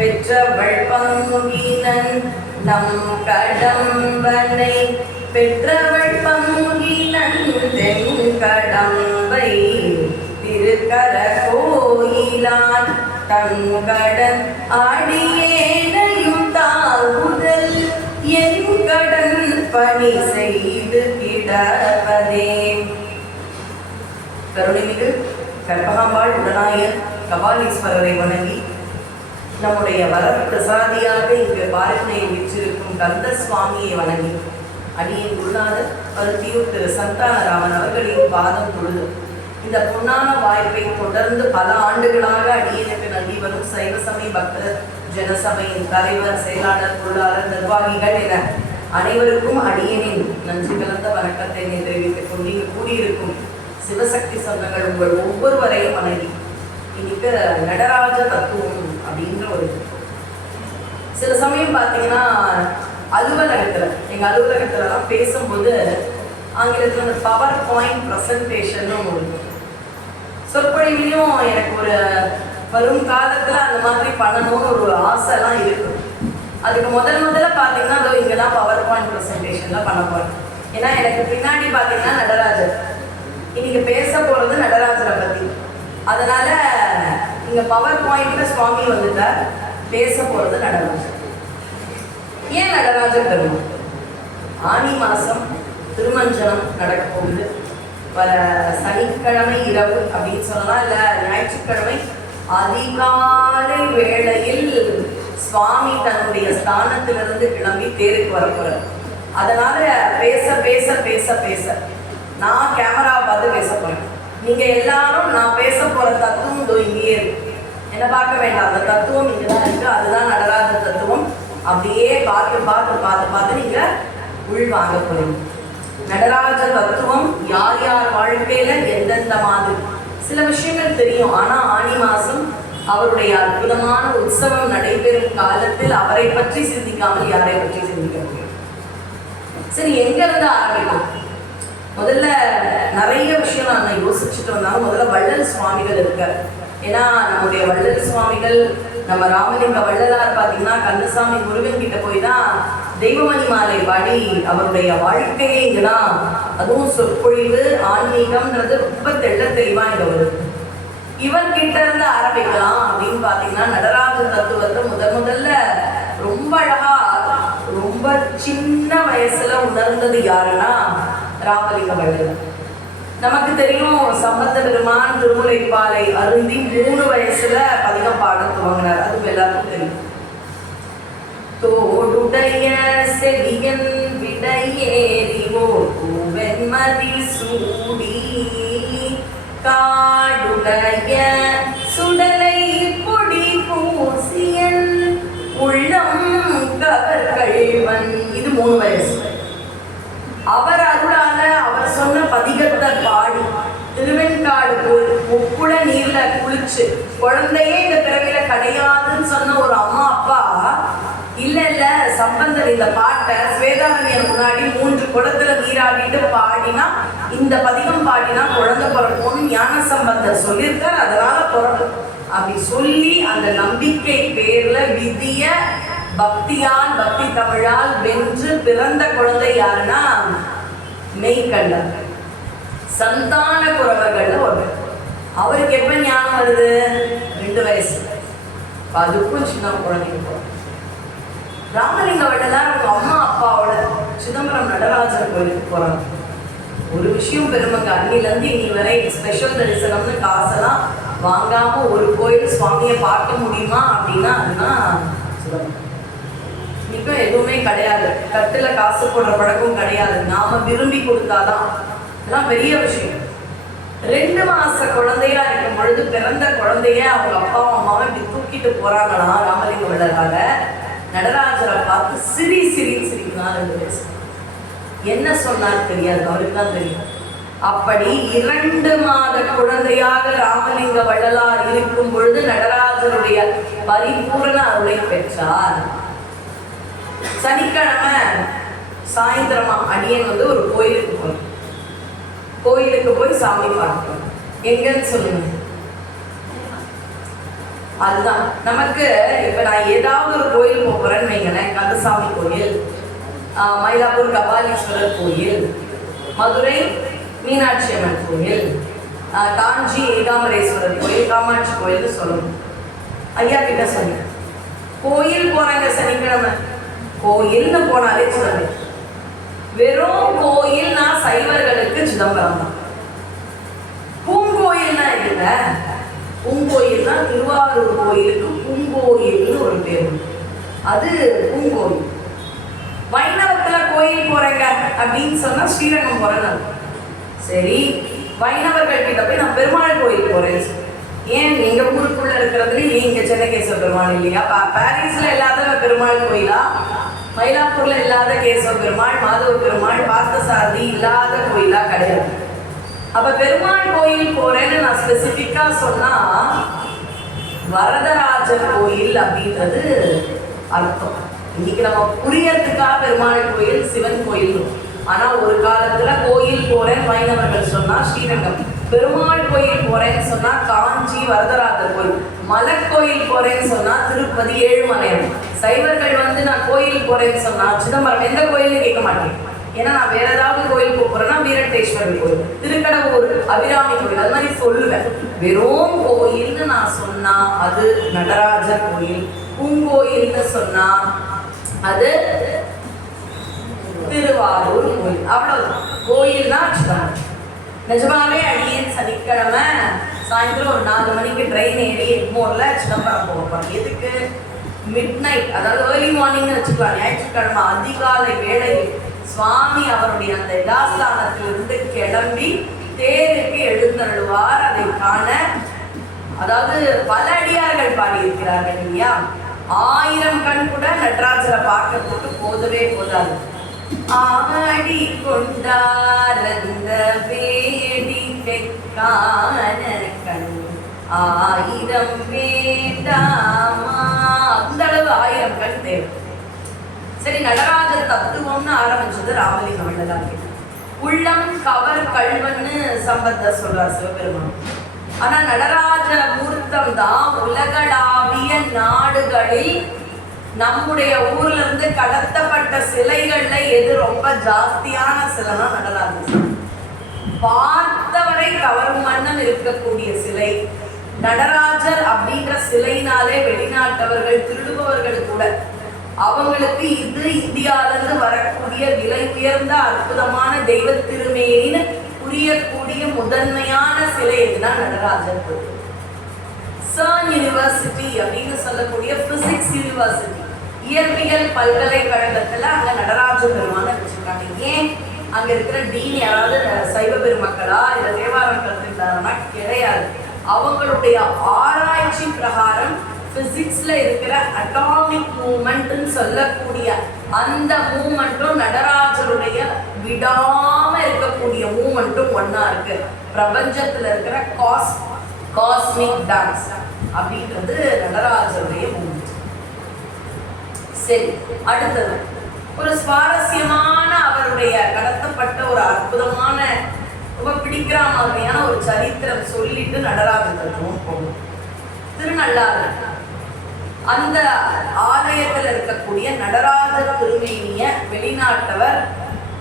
பெற்றவள் பங்கினன் நம் கடம்பனை பெற்றவள் பங்கினன் தென்கடம்பை திருக்கர கோயிலான் தங்கடன் அடியேனையும் தாவுதல் என் கடன் பணி செய்து கிடப்பதே. கருணைமிகு கற்பகாம்பாள் உடனாயர் கபாலீஸ்வரரை வணங்கி நம்முடைய வரப்பிரசாதியாக இங்கு பாரதியை வீற்றிருக்கும் கந்த சுவாமியை வணங்கி அடியின் குருநாதர் பருத்தியூர் திரு சந்தானராமன் அவர்களின் பாதம் தொழுது இந்த பொன்னான வாய்ப்பை தொடர்ந்து பல ஆண்டுகளாக அடியனுக்கு நல்கி வரும் சைவ சமய பக்தர் ஜனசபையின் தலைவர், செயலாளர், பொருளாளர், நிர்வாகிகள் என அனைவருக்கும் அடியனின் நன்றி கலந்த வணக்கத்தை தெரிவித்துக் கொண்டு இங்கு கூடியிருக்கும் சிவசக்தி சொந்தங்கள் உங்கள் ஒவ்வொருவரையும் வணங்கி இன்னைக்கு நடராஜ தத்துவம் அப்படின்ற ஒரு சில சமயம் பார்த்தீங்கன்னா எங்கள் அலுவலகத்துலலாம் பேசும்போது ஆங்கிலத்தில் அந்த பவர் பாயிண்ட் ப்ரெசன்டேஷன் ஒன்று சொற்பொழிவிலையும் எனக்கு ஒரு வரும் காலத்தில் அந்த மாதிரி பண்ணணும்னு ஒரு ஆசைலாம் இருக்கும். அதுக்கு முதல்ல பார்த்தீங்கன்னா அதோ இங்கே தான் பவர் பாயிண்ட் ப்ரெசன்டேஷன்லாம் பண்ண போகிறேன். ஏன்னா எனக்கு பின்னாடி பார்த்தீங்கன்னா நடராஜர், இன்னைக்கு பேச போகிறது நடராஜரை பற்றி. அதனால் இங்கே பவர் பாயிண்டில் சுவாமி வந்துட்டார், பேச போகிறது நடராஜர். ஏன் நடராஜர் பெருமாள்? ஆனி மாதம் திருமஞ்சனம் நடக்க போகுது. வர சனிக்கிழமை இரவு அப்படின்னு சொல்லலாம், இல்லை ஞாயிற்றுக்கிழமை அதிகாலை வேளையில் சுவாமி தன்னுடைய ஸ்தானத்திலிருந்து கிளம்பி தேருக்கு வரப்போறார். அதனால பேச பேச பேச பேச நான் கேமரா பார்த்து பேச போறேன். நீங்க எல்லாரும் நான் பேச போற தத்துவம் இதோ இங்கேயே இருக்கு, என்ன பார்க்க வேண்டாம், அந்த தத்துவம் இங்கதான் இருக்கு, அதுதான் நடராஜ தத்துவம். அப்படியே பார்த்து பார்த்து பார்த்து பார்த்து நீங்க உள் வாங்க போறீங்க. நடராஜ தத்துவம் யார் யார் வாழ்க்கையில எந்தெந்த மாதிரி சில விஷயங்கள் தெரியும். ஆனா ஆனி மாசம் அவருடைய அற்புதமான உற்சவம் நடைபெறும் காலத்தில் அவரை பற்றி சிந்திக்காமல் யாரை பற்றி சிந்திக்க முடியும்? சரி, எங்க இருந்து ஆரம்பிக்கும்? முதல்ல நிறைய விஷயம் நான் யோசிச்சுட்டு வந்தாலும் முதல்ல வள்ளல் சுவாமிகள் இருக்கார். ஏன்னா நம்முடைய வள்ளல் சுவாமிகள், நம்ம ராமலிங்க வள்ளலார் பார்த்தீங்கன்னா கந்தசாமி முருகன் கிட்ட போய் தான் தெய்வமணி மாலை பாடி அவருடைய வாழ்க்கையே இங்கதான், அதுவும் சொற்பொழிவு ஆன்மீகம்ன்றது ரொம்ப தெளிவா இங்க வருது. இவர்கிட்ட இருந்து ஆரம்பிக்கலாம் அப்படின்னு பார்த்தீங்கன்னா நடராஜ தத்துவத்தை முதல்ல ரொம்ப அழகா ரொம்ப சின்ன வயசுல உணர்ந்தது யாருன்னா ராமலிங்க வள்ளலார். நமக்கு தெரியும், சம்பந்த பெருமான் திருமுலைப்பாலை அருந்தி 3 வயசுல பதிகம் பாட துவங்கினார், அதுவும் எல்லாருக்கும் தெரியும். தோடுடைய செவியன் விடையேறிவோ வெண்மதி சூடி காடுடைய சுடலை பொடி பூசியன் உள்ளம் கவர்கள்வன். இது 3 வயசு. அவர் அருளால அவர் சொன்ன பதிகத்தை பாடி திருவெண்காடு போய் முப்புள நீர்ல குளிச்சு குழந்தையே இந்த பிறவில கிடையாதுன்னு சொன்ன ஒரு அம்மா அப்பா இல்ல சம்பந்தர் இந்த பாட்டை ஸ்வேதாரண்யர் முன்னாடி 3 குளத்துல நீராடிட்டு பாடினா, இந்த பதிகம் பாடினா குழந்தை பிறக்கும்னு ஞான சம்பந்தர் சொல்லியிருக்கார், அதனால பிறக்கும் அப்படி சொல்லி அந்த நம்பிக்கை பேர்ல விதிய பக்தியால் பக்தி தமிழால் வென்று பிறந்த குழந்தை யாருன்னா மெய்கண்டர், சந்தான குறவர்கள்ல ஒரு. அவருக்கு எப்ப ஞானம் வருது? 2 வயசு. அதுக்கும் சின்ன குழந்தைங்க போறோம். ராமலிங்க வள்ளலார் அவங்க அம்மா அப்பாவோட சிதம்பரம் நடராஜர் கோயிலுக்கு போறாங்க. ஒரு விஷயம் பெருமைங்க, அன்னிலேருந்து இன்னி வரை ஸ்பெஷல் தரிசனம்னு காசெல்லாம் வாங்காம ஒரு கோயில் சுவாமியை பார்க்க முடியுமா அப்படின்னா அதுனா சிதம்பரம். இன்னைக்கும் எதுவுமே கிடையாது, கட்டுல காசு போடுற பழக்கம் கிடையாது, நாம விரும்பி கொடுத்தாதான். இதெல்லாம் பெரிய விஷயம். 2 மாச குழந்தையா இருக்கும் பொழுது பிறந்த குழந்தைய அவங்க அப்பாவும் அம்மாவும் இப்படி தூக்கிட்டு போறாங்களா ராமலிங்க வள்ளலார. நடராஜரை பார்த்து சிரிக்கிறார் 2 வயசு. என்ன சொன்னார் தெரியாது, அவருக்கு தான் தெரியும். அப்படி 2 மாத குழந்தையாக ராமலிங்க வள்ளலார் இருக்கும் பொழுது நடராஜருடைய பரிபூர்ண அருளை பெற்றார். சனிக்கிழமை சாயந்தரமா அடியன் ஒரு கோயிலுக்கு போய் சாமி பார்க்கணும். எங்கன்னு சொல்லுங்க. அதுதான் நமக்கு இப்ப நான் ஏதாவது ஒரு கோயில் போறேன்னு வைங்களேன், கந்தசாமி கோயில், மயிலாப்பூர் கபாலீஸ்வரர் கோயில், மதுரை மீனாட்சி அம்மன் கோயில், காஞ்சி ஏகாம்பரேஸ்வரர் கோயில், காமாட்சி கோயில்னு சொல்லணும். ஐயா கிட்ட சொன்னேன், கோயில் போறாங்க சனிக்கிழமை, கோயில்னு போனாலே சிதம்பரம். வெறும் கோயில்னா சைவர்களுக்கு சிதம்பரம் தான். பூங்கோயில்னா இல்ல, பூங்கோயில்னா திருவாரூர் கோயிலுக்கு பூங்கோயில்னு ஒரு பேர், அது பூங்கோயில். வைணவத்துல கோயில் போறேங்க அப்படின்னு சொன்னா ஸ்ரீரங்கம் போறேன்னு. சரி, வைணவர்கள் கிட்ட போய் நான் பெருமாள் கோயில் போறேன்னு சொல்லி, ஏன் எங்க ஊருக்குள்ள இருக்கிறதுல இங்க சென்னகேசவ பெருமாள் இல்லையா? பாரிஸ்ல இல்லாத பெருமாள் கோயிலா? மயிலாப்பூர்ல இல்லாத கேசவ பெருமாள், மாதவ பெருமாள், பார்த்தசாரதி இல்லாத கோயிலா? கிடையாது. அப்ப பெருமாள் கோயில் போறேன்னு நான் ஸ்பெசிபிக்கா சொன்னா வரதராஜர் கோயில் அப்படின்றது அர்த்தம். இன்னைக்கு நம்ம புரியறதுக்காக பெருமாள் கோயில், சிவன் கோயில். ஆனா ஒரு காலத்துல கோயில் போறேன் வைணவர்கள் சொன்னா ஸ்ரீரங்கம், பெருமாள் கோயில் போறேன்னு சொன்னா காஞ்சி வரதராஜர் கோயில், மலைக்கோயில் போறேன்னு சொன்னா திருப்பதி ஏழுமலையான். சைவர்கள் நான் கோயில் போறேன்னு சொன்னா சிதம்பரம் எந்த கோயில்னு கேட்க மாட்டேன். ஏன்னா நான் வேற ஏதாவது கோயில் போறேன்னா வீரட்டேஸ்வரர் கோயில், திருக்கடவுர் அபிராமி கோயில், அது மாதிரி சொல்லுவேன். வெறும் கோயில்னு நான் சொன்னா அது நடராஜர் கோயில், பூங்கோயில்னு சொன்னா அது திருவாரூர் கோயில். அவ்வளவுதான். கோயில்னா சிதம்பரம். நிஜமாவே அடியேன் சனிக்கிழமை சாயந்தரம் ஒரு 4 மணிக்கு ட்ரெயின் ஏறி எக்மோர்ல சிதம்பரம் போகிறோம். எதுக்கு? மிட் நைட், அதாவது ஏர்லி மார்னிங்னு வச்சுக்கலாம். ஞாயிற்றுக்கிழமை அதிகாலை வேளையில் சுவாமி அவருடைய அந்த யதாஸ்தானத்திலிருந்து கிளம்பி தேருக்கு எழுந்தருள்வார். அதை காண, அதாவது பல அடியார்கள் பாடியிருக்கிறார்கள் இல்லையா? 1000 கண் கூட நடராஜரை பார்க்கறதுக்கு போதவே போதாது. ஆடி கொண்டாரந்த வேடிக்கை காண கண் 1000 வேண்டாமா, அந்த அளவு 1000 கண் தேவை. சரி, நடராஜர் தத்துவம்னு ஆரம்பிச்சது ராமலிங்க மண்டலம். உள்ளம் கவர் கல்வன்னு சம்பந்தர் சொல்றார் சிவபெருமான். ஆனா நடராஜ மூர்த்தம் தான் உலகளாவிய நாடுகளில் நம்முடைய ஊர்ல இருந்து கடத்தப்பட்ட சிலைகள்ல எது ரொம்ப ஜாஸ்தியான சிலைனா நடராஜர். பார்த்தவரை கவரும் வண்ணம் இருக்கக்கூடிய சிலை நடராஜர் அப்படின்ற சிலைனாலே வெளிநாட்டவர்கள் திருடுபவர்கள் கூட அவங்களுக்கு இது இந்தியாவிலிருந்து வரக்கூடிய விலை உயர்ந்த அற்புதமான தெய்வ திருமேனின்னு புரியக்கூடிய முதன்மையான சிலை எதுனா நடராஜர். சர்ன் யூனிவர்சிட்டி அப்படின்னு சொல்லக்கூடிய பிசிக்ஸ் யூனிவர்சிட்டி, இயற்பியல் பல்கலைக்கழகத்துல அங்க நடராஜ பெருமான வச்சிருக்காங்க. ஏன் அங்க இருக்கிற டீன் யாராவது சைவ பெருமக்களா இல்ல தேவாரம் கருத்துட்டாருன்னா கிடையாது. அவங்களுடைய ஆராய்ச்சி பிரகாரம் பிசிக்ஸ்ல இருக்கிற அட்டாமிக் மூமெண்ட்னு சொல்லக்கூடிய அந்த மூமெண்ட்டும் நடராஜருடைய விடாம இருக்கக்கூடிய மூமெண்ட்டும் ஒன்னா இருக்கு. பிரபஞ்சத்துல இருக்கிற காஸ்மிக் டான்ஸ் அப்படின்றது நடராஜருடைய மூமெண்ட். சரி, அடுத்தது ஒரு சுவாரஸ்யமான அவருடைய கடத்தப்பட்ட ஒரு அற்புதமான ரொம்ப பிடிக்கிற மாதிரியான ஒரு சரித்திரம் சொல்லிட்டு நடராஜர் தத்துவம் போகும். திருநள்ளாறு அந்த ஆலயத்தில் இருக்கக்கூடிய நடராஜர் திருமேனிய வெளிநாட்டவர்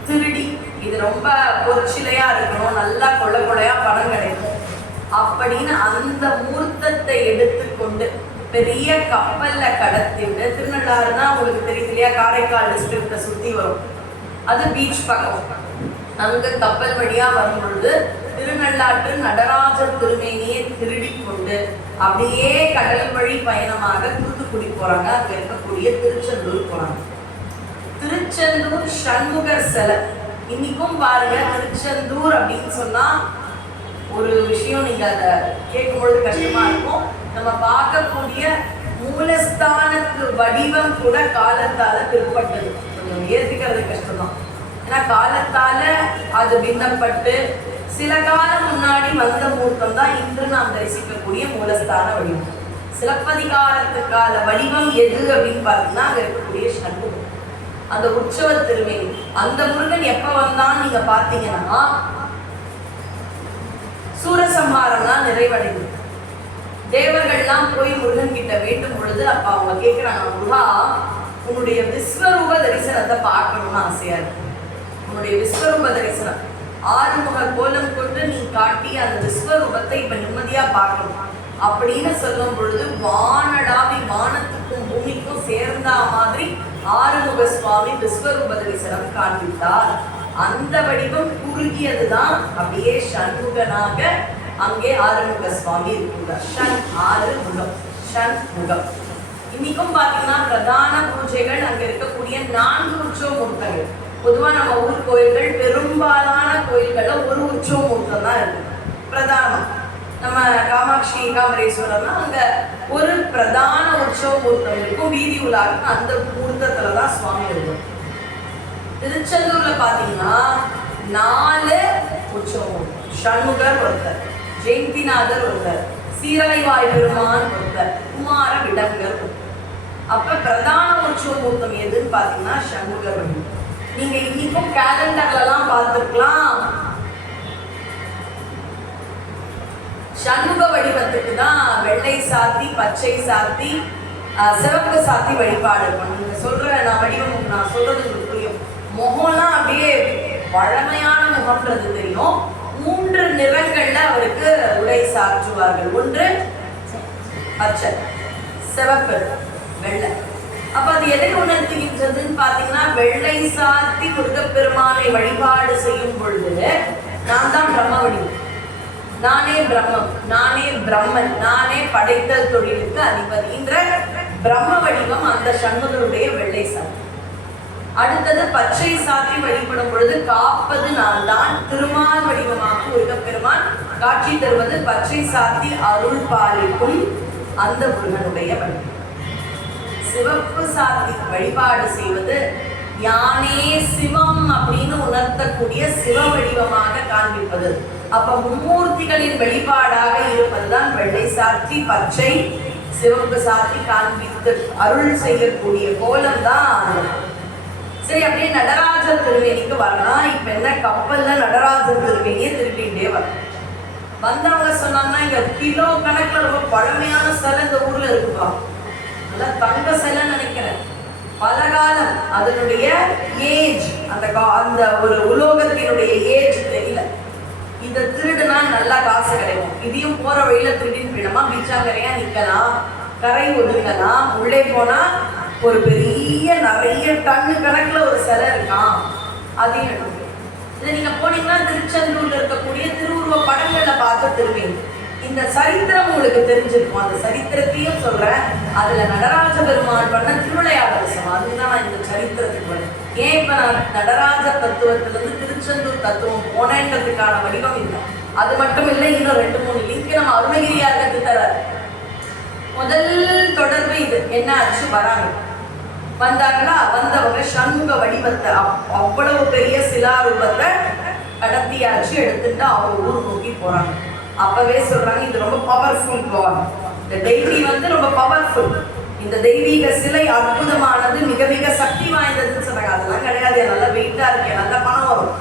திருடி, இது ரொம்ப பொற்சிலையா இருக்கணும், நல்லா கொள்ளையா பணம் கிடைக்கும் அப்படின்னு அந்த மூர்த்தத்தை எடுத்துக்கொண்டு பெரிய கப்பல்ல கடத்திட்டு, திருநள்ளாறுனா உங்களுக்கு தெரியுது இல்லையா, காரைக்கால் டிஸ்ட்ரிக்ட சுத்தி வரும், அது பீச் பக்கம். அங்க கப்பல் வழியா வரும் பொழுது திருநள்ளாற்று நடராஜர் திருமேனியை திருடி கொண்டு அப்படியே கடல் வழி பயணமாக தூத்துக்குடி போறாங்க. அங்க இருக்கக்கூடிய திருச்செந்தூர் போறாங்க. திருச்செந்தூர் சண்முகர் சிலை இன்னைக்கும் பாருங்க. திருச்செந்தூர் அப்படின்னு சொன்னா ஒரு விஷயம், நீங்க அதை கேட்கும் பொழுது கஷ்டமா இருக்கும். நம்ம பார்க்கக்கூடிய மூலஸ்தானத்து வடிவம் கூட காலத்தால பிற்பட்டது. கொஞ்சம் ஏற்றுக்கிறது கஷ்டம்தான். ஏன்னா காலத்தால அது பின்னப்பட்டு சில காலம் முன்னாடி வந்த மூர்த்தம் தான் இன்று நாம் தரிசிக்கக்கூடிய மூலஸ்தான வடிவம். சிலப்பதிகாரத்துக்கால வடிவம் எது அப்படின்னு பார்த்தீங்கன்னா அங்க இருக்கக்கூடிய சண்முகம், அந்த உற்சவ திருமேனி. அந்த முருகன் எப்ப வந்தான்னு நீங்க பார்த்தீங்கன்னா சூரசம்ஹாரம் தான் நிறைவடைந்தது. தேவர்கள்லாம் போய் முருகன் கிட்ட வேண்டும் பொழுது அப்ப அவங்க கேட்கிறாங்க, முருகா உன்னுடைய விஸ்வரூப தரிசனத்தை பார்க்கணும்னு ஆசையா இருக்கு. உன்னுடைய விஸ்வரூப தரிசனம் ஆறுமுக கோலம் கொண்டு நீ காட்டி அந்த விஸ்வரூபத்தை இப்ப நிம்மதியா பார்க்கணும் அப்படின்னு சொல்லும் பொழுது வானடாவி வானத்துக்கும் பூமிக்கும் சேர்ந்தா மாதிரி ஆறுமுக சுவாமி விஸ்வரூப தரிசனம் காண்பித்தார். அந்த வடிவம் குறுகியதுதான் அப்படியே சண்முகனாக அங்கே ஆறுமுக சுவாமி இருக்கிறார். ஆறுமுகம் ஷண்முகம். இன்னைக்கும் பாத்தீங்கன்னா பிரதான பூஜைகள் அங்க இருக்கக்கூடிய 4 உற்சவ மூர்த்தங்கள். பொதுவா நம்ம ஊர் கோயில்கள் பெரும்பாலான கோயில்கள்ல ஒரு உற்சவ மூர்த்தம் தான் இருக்கு பிரதானம். நம்ம காமாட்சி காமரேஸ்வரர்னா அங்க ஒரு பிரதான உற்சவ மூர்த்தம் இருக்கும். வீதி உலாக்கு அந்த மூர்த்தத்துலதான் சுவாமி இருக்கும். திருச்செந்தூர்ல பாத்தீங்கன்னா 4 உற்சவ மூர்த்தம். சண்முகர் ஒருத்தர், ஜெயந்திநாதர் ஒருத்தர், சீராய்வாய் பெருமான் ஒருத்தர், குமார விடங்கர் ஒருத்தர். அப்ப பிரதான உற்சவ மூர்த்தம் எதுன்னு பாத்தீங்கன்னா சண்முகர் வடிவம். நீங்க இன்னைக்கும் கேலண்டர்ல எல்லாம் பார்த்துக்கலாம். சண்முக வடிவத்துக்கு தான் வெள்ளை சாத்தி, பச்சை சாத்தி, சிவப்பு சாத்தி வழிபாடு இருக்கும். நீங்க சொல்ற நான் வடிவம் நான் சொல்றது உங்களுக்கு புரியும். முகம்லாம் அப்படியே பழமையான முகம்ன்றது தெரியும். 3 நிறங்கள்ல அவருக்கு உடை சாற்றுவார்கள். ஒன்று பச்சை, சிவப்பு, வெள்ளை. அப்ப அது எதை உணர்த்துகின்றதுன்னு பாத்தீங்கன்னா, வெள்ளை சாத்தி முருகப்பெருமானை வழிபாடு செய்யும் பொழுது நான் தான் பிரம்ம வடிவம், நானே பிரம்மம், நானே பிரம்மன், நானே படைத்தல் தொழிலுக்கு அதிபதின்ற பிரம்ம வடிவம் அந்த சண்முகருடைய வெள்ளை சாத்தி. அடுத்தது பச்சை சாத்தி வழிபடும் பொழுது காப்பது நான் தான், திருமால் வடிவமாக முருகப்பெருமான் காட்சி தருவது பச்சை சாத்தி அருள் பாலிக்கும் அந்த முருகனுடைய வடிவம். சிவப்பு சாத்தி வழிபாடு செய்வது யானே சிவம் அப்படின்னு உணர்த்தக்கூடிய சிவ வடிவமாக காண்பிப்பது. அப்ப மும்மூர்த்திகளின் வெளிப்பாடாக இருப்பதுதான் வெள்ளை சாத்தி, பச்சை, சிவப்பு சாத்தி காண்பித்து அருள் செய்யக்கூடிய கோலம் தான். சரி, அப்படியே நடராஜர் திருவேணிக்கு வரலாம். இப்ப என்ன கப்பல்ல நடராஜர் திருவேணியை திருப்பிகிட்டே வரும். வந்தவங்க சொன்னாங்கன்னா இங்க கிலோ கணக்குல ரொம்ப பழமையான சிலை இந்த ஊர்ல இருக்குப்பா, நல்லா தங்க சிலை நினைக்கிறேன், பலகாலம் அதனுடைய ஏஜ், அந்த ஒரு உலோகத்தினுடைய ஏஜ் தெரியல. இதை திருடுனா நல்லா காசு கிடைக்கும். இதையும் போற வழியில திருடின்னு போயிடமா, பீச்சாங்கரையா நிக்கலாம், கரை ஒதுங்கலாம். உள்ளே போனா ஒரு பெரிய நிறைய டன்னு கணக்குல ஒரு சிலை இருக்கான், அதையும் எடுத்து இதை நீங்க போனீங்கன்னா திருச்செந்தூர்ல இருக்கக்கூடிய திருவுருவ படங்களை பார்த்து திரும்பீங்க. இந்த சரித்திரம் உங்களுக்கு தெரிஞ்சிருக்கும். அந்த சரித்திரத்தையும் சொல்றேன். அதுல நடராஜ பெருமான் பண்ண திருவிளையாடல் அதுதான் நான் இந்த சரித்திரத்துக்கு வரேன். ஏன் இப்ப நான் நடராஜ தத்துவத்திலிருந்து திருச்செந்தூர் தத்துவம் போனேன்றதுக்கான வடிவம் இல்லை. அது மட்டும் இல்லை, இன்னும் 2-3 லிங்க் நம்ம அருணகிரியார் கத்து தரார். முதல் தொடர்பு இது என்ன ஆச்சு, வராங்க வந்தாங்களா, வந்தவங்க சண்முக வடிவத்தை அவ்வளவு பெரிய சிலாரூபத்தை கடத்தியாச்சு எடுத்துட்டு அவங்க ஊர் நோக்கி போறாங்க. அப்பவே சொல்றாங்க இது ரொம்ப பவர்ஃபுல் காட், இந்த தெய்வீ ரொம்ப பவர்ஃபுல், இந்த தெய்வீக சிலை அற்புதமானது, மிக மிக சக்தி வாய்ந்ததுன்னு சொன்னாங்க. அதெல்லாம் கிடையாது, நல்லா வெயிட்டா இருக்கு, நல்ல பணம் வரும்.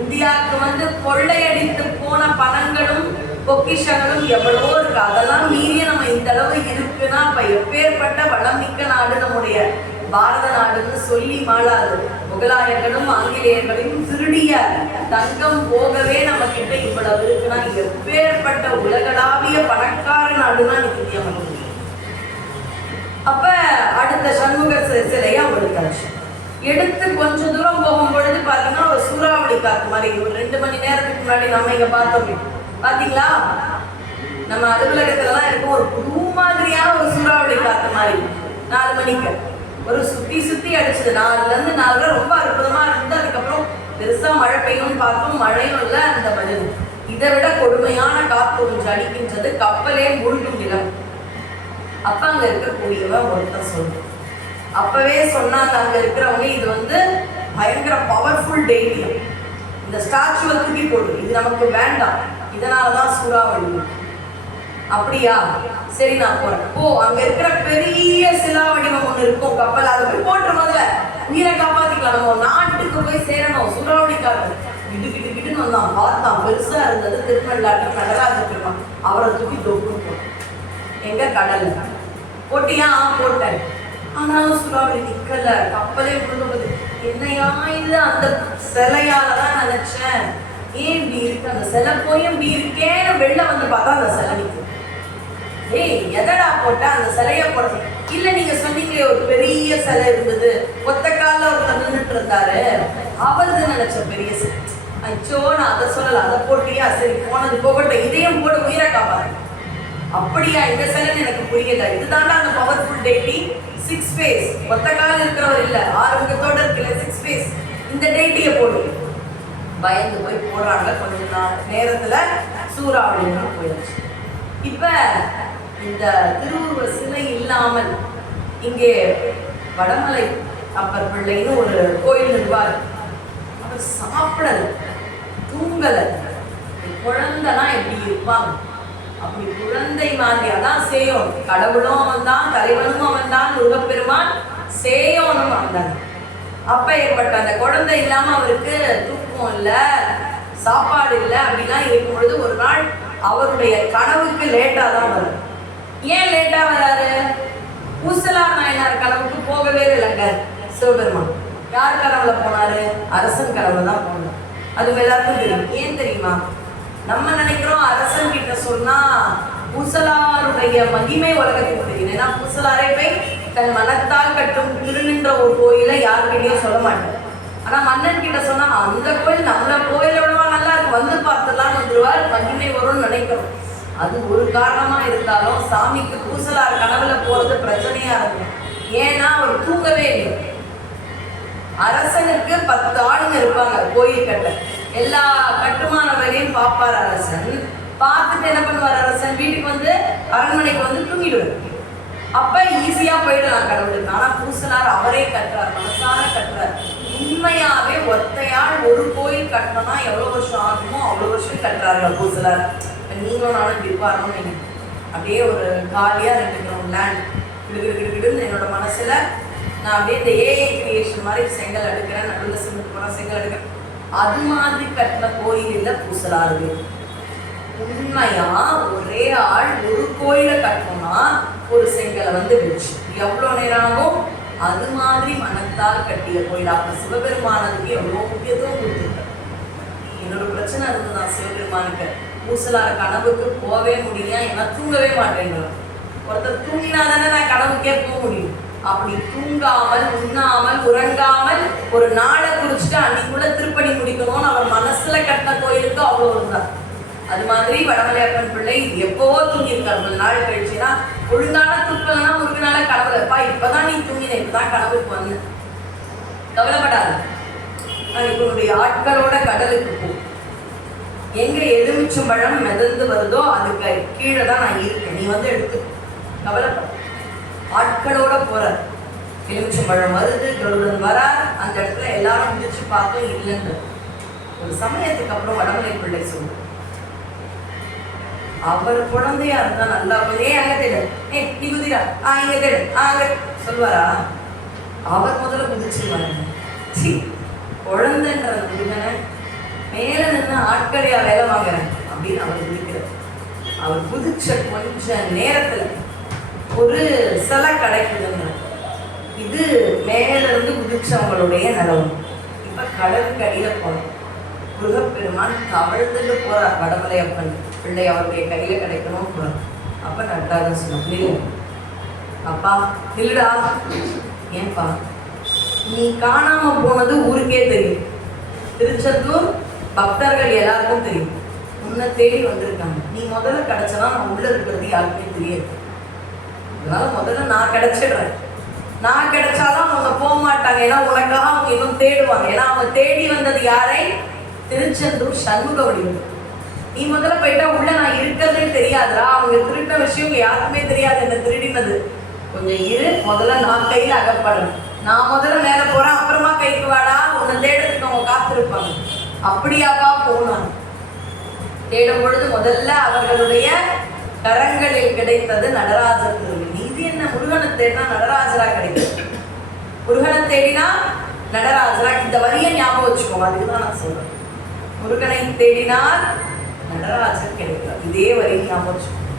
இந்தியாவுக்கு கொள்ளையடித்து போன பணங்களும் பொக்கிஷங்களும் எவ்வளவோ இருக்கு. அதெல்லாம் மீறிய நம்ம இந்த அளவு இருக்குன்னா இப்ப எப்பேற்பட்ட வளம் மிக்க நாடு நம்முடைய பாரத நாடுன்னு சொல்லி மாளாது. முகலாயர்களும் ஆங்கிலேயர்களையும் திருடிய தங்கம் போகவே நம்ம கிட்ட இவ்வளவு இருக்குன்னா எப்பேற்பட்ட உலகளாவிய பணக்கார நாடுன்னா இந்தியா மட்டும். அப்ப அடுத்த சண்முக சிலையை எடுத்தாச்சு. எடுத்து கொஞ்ச தூரம் போகும் பொழுது பாத்தீங்கன்னா ஒரு சூறாவளி காத்து மாதிரி ஒரு 2 மணி நேரத்துக்கு முன்னாடி நம்ம இங்க பார்த்தோம் பாத்தீங்களா, நம்ம அலுவலகத்துலலாம் இருக்கும் ஒரு புது மாதிரியான ஒரு சூறாவளி காத்து மாதிரி 4 மணிக்கு ஒரு சுத்தி சுத்தி அடிச்சது. 4ல இருந்து 4 ரொம்ப அற்புதமா இருந்தது. அதுக்கப்புறம் பெருசா மழை பெய்யும் பார்த்தோம், மழையும் இல்லை. அந்த பதில் இதை விட கொடுமையான காத்து ஒன்று அடிக்கின்றது, கப்பலே மூழ்கும் நிலம். அப்ப அங்க இருக்கக்கூடியவன் ஒருத்தர் சொல்லுவோம், அப்பவே சொன்னாங்க அங்க இருக்கிறவங்க, இது பயங்கர பவர்ஃபுல் டெய்லியம், இந்த ஸ்டாச்சுவை தூக்கி போடு, இது நமக்கு வேண்டாம், இதனாலதான் சூறாவளி. அப்படியா, சரி நான் போறேன். அங்க இருக்கிற பெரிய சிலா வடிவம் ஒண்ணு இருக்கும் கப்பல், அதை போய் போட்டு முதல்ல உயிரை காப்பாத்திக்கலாம், நம்ம நாட்டுக்கு போய் சேரணும். சூறாவளிக்காரர் கிட்டுன்னு வந்தான், பார்த்தான், பெருசா இருந்தது திருநள்ளாற்று நடராஜ பெருமான், அவரை தூக்கி தொகுப்போம். எங்க கடல்ல போட்டியா போட்டேன். ஆனாலும் சூறாவளி நிக்கல, கப்பலே முழுவது. என்னையா இது, அந்த சிலையாலதான் நினைச்சேன். ஏன் இப்படி இருக்கு, அந்த சிலை போய் இப்படி இருக்கேன்னு வெளில வந்து பார்த்தா அந்த சிலை நிற்கும். ஏய் எதடா போட்ட, அந்த சிலைய போட இல்ல, நீங்க சொன்னீங்களே ஒரு பெரிய சிலை இருந்தது, ஒத்த கால ஒருத்தர் நின்றுட்டு இருந்தாரு, அவருது நினைச்ச பெரிய சிலை. அச்சோ நான் அதை சொல்லல, அதை போட்டியா, சரி போனது போகட்டும், இதையும் போட உயிரை காப்பாரு. அப்படியா, இந்த சிலைன்னு எனக்கு புரியல. இதுதாண்டா அந்த பவர்ஃபுல் டேட்டி, 6 ஃபேஸ், ஒத்த கால இருக்கிறவர் இல்ல, 6 முகத்தோட இருக்குல்ல 6 ஃபேஸ், இந்த டேட்டியை போடு. பயந்து போய் போடுறாங்க. கொஞ்ச நேரத்துல சூறாவளி போயிடுச்சு. இப்ப இந்த திருவுருவ சிலை இல்லாமல் இங்கே வடமலை அப்பர் பிள்ளைன்னு ஒரு கோயில் நிர்வார். அவர் சாப்பிடல, தூங்கல. குழந்தைனா எப்படி இருப்பாங்க, அப்படி குழந்தை மாதிரி. அதான் சேயோன், கடவுளும் அவன் தான், தலைவனும் அவன் தான், முருகப்பெருமான் சேயோனும் அவன் தான். அப்ப ஏற்பட்ட அந்த குழந்தை இல்லாம அவருக்கு தூக்கம் இல்லை, சாப்பாடு இல்லை, அப்படிலாம் இருக்கும் பொழுது ஒரு நாள் அவருடைய கனவுக்கு லேட்டா தான் வரும். ஏன் லேட்டா வராரு? பூசலார் நாயனார் கனவுக்கு போகவே இல்லைங்க சிவபெருமான். யார் கனவுல போனாரு? அரசன் கனவுல தான் போனார். அது எல்லாருக்கும் தெரியும். ஏன் தெரியுமா? நம்ம நினைக்கிறோம் அரசன் கிட்ட சொன்னா பூசலாருடைய மகிமை உலகத்துக்கு தெரியும். ஏன்னா பூசலாரை போய் தன் மனத்தால் கட்டும் திருநின்ற ஒரு கோயிலை யாருக்கிட்டையும் சொல்ல மாட்டேன். ஆனா மன்னன் கிட்ட சொன்னா அந்த கோயில் நம்மள கோயிலோடவா நல்லா இருக்கு, வந்து பார்த்துலாம் வந்துருவார், மகிமை வரும்னு நினைக்கிறோம். அது ஒரு காரணமா இருந்தாலும் சாமிக்கு பூசலார் கனவுல போறது பிரச்சனையா இருக்கும். ஏன்னா அவர் தூங்கவே இல்லை. அரசனுக்கு 10 ஆளுங்க இருப்பாங்க கோயில் கட்ட, எல்லா கட்டுமான வேலையும் பார்ப்பார் அரசன். பார்த்துட்டு என்ன பண்ணுவார் அரசன்? வீட்டுக்கு வந்து அரண்மனைக்கு வந்து தூங்கிடுவார். அப்ப ஈஸியா போயிடலாம் கடவுளுக்கு. ஆனா பூசலார் அவரே கட்டுறார், மனசார கட்டுறார். உண்மையாவே ஒத்தையாள் ஒரு கோயில் கட்டணும்னா எவ்வளவு வருஷம் ஆகுமோ அவ்வளவு வருஷம் கட்டுறாரு பூசலார். நீங்களும் நானும் இருப்பாருன்னு நீங்க அப்படியே ஒரு காலியா 2 கிரவுண்ட் லேண்ட் கிடுகிடுன்னு என்னோட மனசுல நான் அப்படியே இந்த ஏஐ கிரியேஷன் மாதிரி செங்கல் எடுக்கிறேன், நடுவில் சிமெண்ட் போனா செங்கல் எடுக்கிறேன். அது மாதிரி கட்டின கோயில் இல்ல பூசலாறு. உண்மையா ஒரே ஆள் ஒரு கோயிலை கட்டணும்னா ஒரு செங்கலை வந்து வச்சு எவ்வளவு நேரம் ஆகும்? அது மாதிரி மனத்தால் கட்டிய கோயில். அப்ப சிவபெருமானதுக்கு எவ்வளவு முக்கியத்துவம் கொடுத்துருக்க. என்னோட பிரச்சனை இருந்ததுதான் சிவபெருமானுக்கு. பூசலார கனவுக்கு போவே முடியல, ஏன்னா தூங்கவே மாட்டேங்கிறோம். ஒருத்தர் தூங்கினா தானே நான் கனவுக்கே போக முடியும். அப்படி தூங்காமல், உண்ணாமல், உறங்காமல் ஒரு நாளை குறிச்சுட்டு அன்னைக்குள்ள திருப்பணி முடிக்கணும்னு அவர் மனசுல கட்டின கோயிலுக்கு அவ்வளோ இருந்தார். அது மாதிரி வடமலையப்பன் பிள்ளை எப்பவோ தூங்கியிருக்காரு. 1 நாள் கழிச்சுன்னா ஒழுங்கான தூக்கம்னா முருகனால கனவுலப்பா இப்பதான் நீ தூங்கின, இப்பதான் கனவுக்கு வந்து கவலைப்படாது. நான் இப்ப உன்னுடைய ஆட்களோட கடலுக்கு போ. எங்க எலுமிச்சம்பழம் மிதந்து வருதோ அதுக்கு கீழே தான் நான் இருக்கேன், நீ வந்து எடுத்து கவலைப்பட. ஆட்களோட போற எலுமிச்சம்பழம் வருது, கருடன் வரார். அந்த இடத்துல எல்லாரும் முடிச்சு பார்த்தோம், இல்லைன்னு. ஒரு சமயத்துக்கு அப்புறம் வடமலை பிள்ளை சொல்லுவோம், அவர் குழந்தையா இருந்தா நல்லா அங்க தேடு, நீ குதிரா, இங்க தேடு, அங்க சொல்வாரா? அவர் முதல்ல குதிச்சுருவாங்க. குழந்தைன்ற முருகனை மேல நின்று ஆட்களையா வேலை வாங்குறேன் அப்படின்னு அவர் குதிக்கிறார். அவர் குதிச்ச கொஞ்ச நேரத்துல ஒரு சிலை கிடைக்குதுங்க. இது மேல இருந்து குதிச்சவங்களுடைய நிலவு. இப்ப கடலுக்கு அடியில போனோம். முருகப்பெருமான் தவழ்ந்துட்டு போறார். வடமலையப்பன் பிள்ளை அவருடைய கையில கிடைக்கணும் போறார். அப்ப நடராஜன் சொன்னார், நில்லு அப்பா, நில்லுடா. ஏன்பா? நீ காணாம போனது ஊருக்கே தெரியும், திருச்செந்தூர் பக்தர்கள் எல்லாருக்கும் தெரியும். உன்னை தேடி வந்திருக்காங்க. நீ முதல்ல கிடைச்சனா நான் உள்ள இருக்கிறது யாருக்குமே தெரியாது. அதனால முதல்ல நான் கிடைச்சிடுறேன். நான் கிடைச்சாலும் அவங்க போக மாட்டாங்க, ஏன்னா உனக்காக அவங்க இன்னும் தேடுவாங்க. ஏன்னா அவங்க தேடி வந்தது யாரை? திருச்செந்தூர் சண்முக வடிவம். நீ முதல்ல போயிட்டா உள்ள நான் இருக்கிறதே தெரியாதுடா. அவங்க திருட்ட விஷயம் யாருக்குமே தெரியாது, என்ன திருடினது. கொஞ்சம் இரு, முதல்ல நான் கையில் அகப்படுறேன். நான் முதல்ல மேல போறேன், அப்புறமா கைக்கு வாடா, உன்னை தேடுறதுக்கு அவங்க காத்திருப்பாங்க. அப்படியாப்பா போனான். தேடும் பொழுது முதல்ல அவர்களுடைய கரங்களில் கிடைத்தது நடராஜர் திருமணி. இது என்ன, முருகனை தேடினா நடராஜரா கிடைக்கும், முருகனை தேடினா நடராஜரா. இந்த வரியை ஞாபகம் வச்சுக்கோங்க, அதுக்குதான் நான் சொல்றேன். முருகனை தேடினால் நடராஜர் கிடைக்கிறார். இதே வரி ஞாபகம் வச்சுக்கோங்க.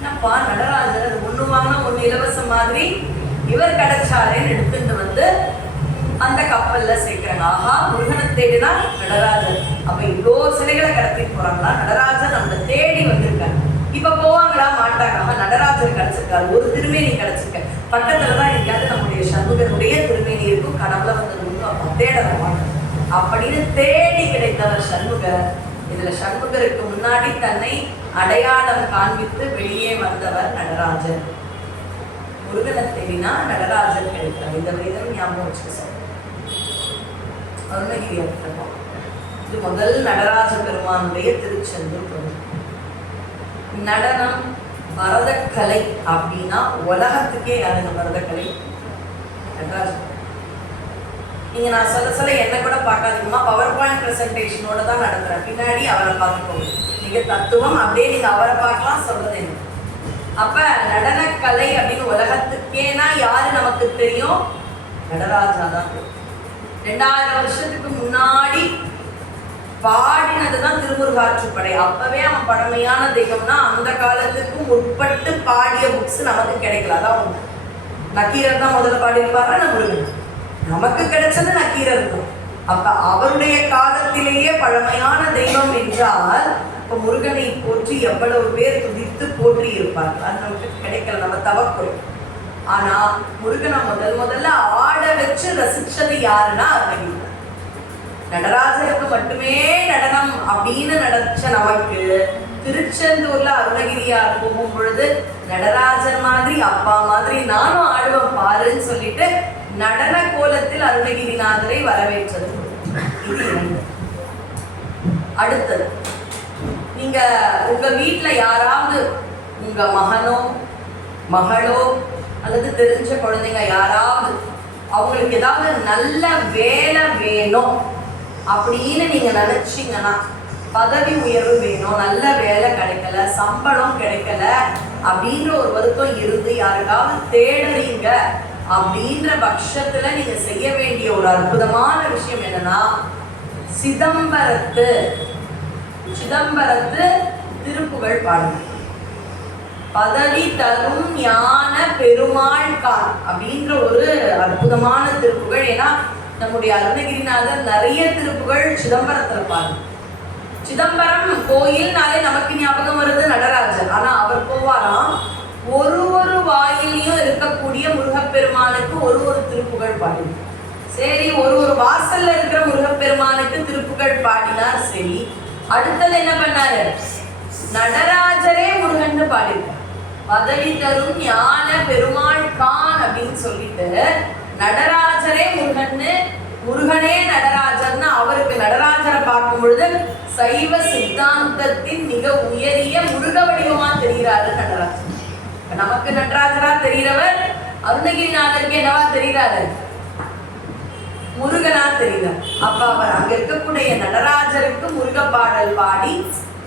என்னப்பா நடராஜர் ஒண்ணு வாங்கினா ஒண்ணு இலவசம் மாதிரி இவர் கிடைச்சாரேன்னு எடுத்துட்டு வந்து அந்த கப்பல்ல சேர்க்கிறாங்க. ஆஹா, முருகனை தேடினா நடராஜர். அப்ப இவ்வளோ சிலைகளை கடத்திட்டு போறாங்களா? நடராஜர் நம்மளை தேடி வந்திருக்காரு. இப்ப போவாங்களா? மாட்டாங்க. நடராஜர் கிடைச்சிருக்காரு, ஒரு திருமேனி கிடைச்சிருக்க. பக்கத்துலதான் எங்கேயாவது நம்முடைய சண்முகனுடைய திருமேனி இருக்கும், கனவுல வந்தது அப்ப தேடலாம் அப்படின்னு தேடி கிடைத்தவர் சண்முகர். இதுல சண்முகருக்கு முன்னாடி தன்னை அடையாளம் காண்பித்து வெளியே வந்தவர் நடராஜர். முருகனை தேடினா நடராஜர் கிடைக்கிறார். இந்த விதம் ஞாபகம் வச்சுக்க சார். அருணகிரி அர்த்தம். இது முதல் நடராஜ பெருமானுடைய திருச்செந்தூர். நடனம் பரதக்கலை அப்படின்னா உலகத்துக்கே யாருங்க பரதக்கலை? நடராஜன். நீங்க நான் சொல்ல என்ன கூட பார்க்காதீங்கம்மா, பவர் பாயிண்ட் பிரசன்டேஷனோட தான் நடத்துறேன். பின்னாடி அவரை பார்த்துக்கோங்க. நீங்க தத்துவம் அப்படியே நீங்க அவரை பார்க்கலாம், சொல்றது என்ன. அப்ப நடனக்கலை அப்படின்னு உலகத்துக்கேனா யாரு நமக்கு தெரியும்? நடராஜா தான். 2000 வருஷத்துக்கு முன்னாடி பாடினதுதான் திருமுருகாற்றுப்படை. அப்பவே அவன் பழமையான தெய்வம்னா அந்த காலத்துக்கு முற்பட்டு பாடிய புக்ஸ் நமக்கு கிடைக்கல. அதான் ஒண்ணு. நக்கீரர் தான் முதல்ல பாடியிருப்பாரு, முருகன். நமக்கு கிடைச்சது நக்கீரர் தான். அப்ப அவருடைய காலத்திலேயே பழமையான தெய்வம் என்றால் இப்ப முருகனை போற்றி எவ்வளவு பேர் துதித்து போற்றி இருப்பார்கள். அது நமக்கு கிடைக்கல, நம்ம தவக்குறை. ஆனா முருகனை முதல்ல ஆட வச்சு ரசிச்சது யாருன்னா அருணகிரி. நடராஜருக்கு மட்டுமே நடனம் அப்படின்னு நடச்ச நமக்கு திருச்செந்தூர்ல அருணகிரியார் போகும் பொழுது நடராஜர் மாதிரி அப்பா மாதிரி நானும் ஆடுவேன் பாருன்னு சொல்லிட்டு நடன கோலத்தில் அருணகிரிநாதரை வரவேற்றது. இது அடுத்தது, நீங்க உங்க வீட்டுல யாராவது உங்க மகனோ மகளோ அல்லது தெரிஞ்ச குழந்தைங்க யாராவது அவங்களுக்கு ஏதாவது நல்ல வேலை வேணும் அப்படின்னு நீங்க நினைச்சீங்கன்னா, பதவி உயர்வு வேணும், நல்ல வேலை கிடைக்கல, சம்பளம் கிடைக்கல அப்படின்ற ஒரு வருத்தம் இருந்து யாருக்காவது தேடுறீங்க அப்படின்ற பட்சத்துல நீங்க செய்ய வேண்டிய ஒரு அற்புதமான விஷயம் என்னன்னா, சிதம்பரத்து திருப்புகழ் பாடுங்க. பதவி தரும் ஞான பெருமாள் கான் அப்படின்ற ஒரு அற்புதமான திருப்புகழ். ஏன்னா நம்முடைய அருணகிரிநாதர் நிறைய திருப்புகழ் சிதம்பரத்துல பாருங்க. சிதம்பரம் கோயில்னாலே நமக்கு ஞாபகம் வருது நடராஜர். ஆனா அவர் போவாராம், ஒரு வாயிலையும் இருக்கக்கூடிய முருகப்பெருமானுக்கு ஒரு திருப்புகழ் பாடி. சரி, ஒரு வாசல்ல இருக்கிற முருகப்பெருமானுக்கு திருப்புகழ் பாடினார். சரி, அடுத்தது என்ன பண்ணாரு? நடராஜரே முருகன்னு பாடிருக்கார். பதவி தரும் ஞான பெருமாள் கான் அப்படின்னு சொல்லிட்டு நடராஜரே முருகன்னு, முருகனே நடராஜர்னு அவருக்கு நடராஜரை பார்க்கும் பொழுது சைவ சித்தாந்தத்தின் மிக உயரிய முருக வடிவமா தெரிகிறாரு நடராஜர். நமக்கு நடராஜரா தெரிகிறவர் அருணகிரிநாதருக்கு என்னவா தெரிகிறாரு? முருகனா தெரிகிறார். அப்ப அவர் அங்க இருக்கக்கூடிய நடராஜருக்கு முருக பாடல் பாடி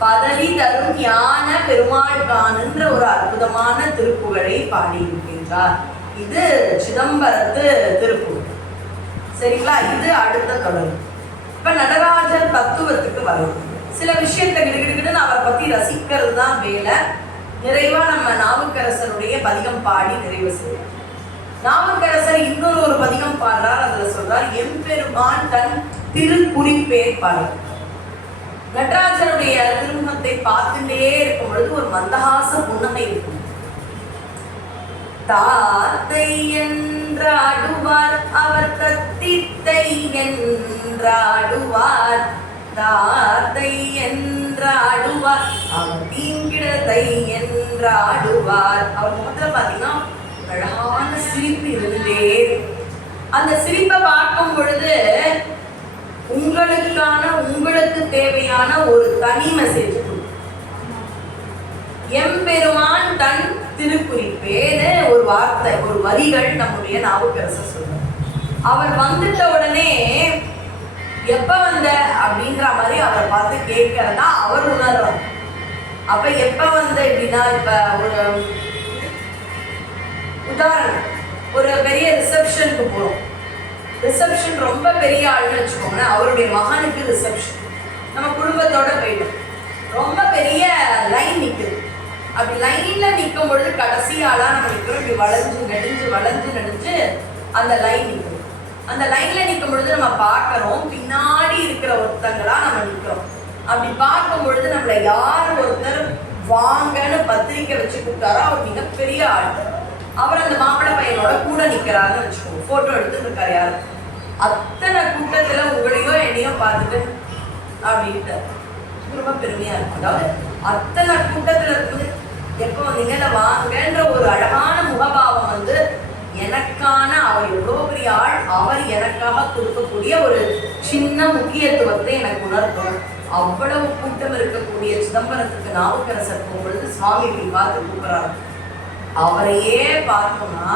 பதவி தரும் ஞான பெருமாள் காணுன்ற ஒரு அற்புதமான திருப்புகழை பாடி இருக்கின்றார். இது சிதம்பரத்து திருப்புகழ். சரிங்களா? இது அடுத்த தொடர். இப்ப நடராஜர் தத்துவத்துக்கு வரும். சில விஷயத்தை கிடுகிடுன்னு அவரை பத்தி ரசிக்கிறது தான் வேலை. நிறைவா நம்ம நாவுக்கரசருடைய பதிகம் பாடி நிறைவு செய்யலாம். நாவுக்கரசர் இன்னொரு பதிகம் பாடுறார். அதுல சொல்றார், எம்பெருமான் தன் திருக்குறிப்பேர் பாடுறார். நடராஜருடைய திருமுகத்தை பார்த்துட்டே இருக்கும் பொழுது ஒரு மந்தஹாச புன்னகை இருக்கும். தாத்தை என்றாடுவார் அவர் தத்தித்தை என்றாடுவார், தாத்தை என்றாடுவார் அவர் தீங்கிடத்தை என்றாடுவார். அவர் முகத்துல பாத்தீங்கன்னா அழகான சிரிப்பு இருந்தே. அந்த சிரிப்பை பார்க்கும் பொழுது உங்களுக்கு தேவையான ஒரு தனி மெசேஜ். எம்பெருமான் தன் திருக்குறிப்பேன்னு ஒரு வார்த்தை, ஒரு வரிகள் நம்முடைய நாவுக்கரசர் சொல்றார். அவர் வந்துட்ட உடனே எப்ப வந்த அப்படின்ற மாதிரி அவரை பார்த்து கேட்கறதா அவர் உணர்றார். அப்ப எப்ப வந்த அப்படின்னா, இப்ப ஒரு உதாரணம், ஒரு பெரிய ரிசப்ஷனுக்கு போறோம். ரிசப்ஷன் ரொம்ப பெரிய ஆளுன்னு வச்சுக்கோங்களேன். அவருடைய மகனுக்கு ரிசப்ஷன், நம்ம குடும்பத்தோட போயிட்டோம். ரொம்ப பெரிய லைன் நிற்குது. அப்படி லைன்ல நிற்கும் பொழுது கடைசி ஆளா நம்ம நிற்கிறோம். இப்படி வளைஞ்சு நெடிஞ்சு அந்த லைன் நிற்கும். அந்த லைன்ல நிற்கும் பொழுது நம்ம பார்க்கிறோம் பின்னாடி இருக்கிற ஒருத்தங்களா நம்ம நிற்கிறோம். அப்படி பார்க்கும் பொழுது நம்மள யார் ஒருத்தர் வாங்கன்னு பத்திரிக்கை வச்சு கொடுத்தாரோ அவர் மிகப்பெரிய ஆள். அவர் அந்த மாப்பிள்ளை பையனோட கூட நிற்கிறாருன்னு வச்சுக்கோங்க. போட்டோ எடுத்துட்டு இருக்காரு யாரு. அத்தனை கூட்டத்துல உங்களையோ என்னையோ பார்த்துட்டு அப்படின்ட்டு ரொம்ப பெருமையா இருக்கும். அதாவது அத்தனை கூட்டத்துல இருக்குது எப்போ வந்தீங்க வாங்கன்ற ஒரு அழகான முகபாவம் வந்து எனக்கான அவர் எவ்வளோ பெரிய ஆள், அவர் எனக்காக கொடுக்கக்கூடிய ஒரு சின்ன முக்கியத்துவத்தை எனக்கு உணர்த்தும். அவ்வளவு கூட்டம் இருக்கக்கூடிய சிதம்பரத்துக்கு நாவுக்கரசர் போகும்பொழுது சுவாமி இப்படி பார்த்து கூப்பிடுறாரு. அவரையே பார்த்தோம்னா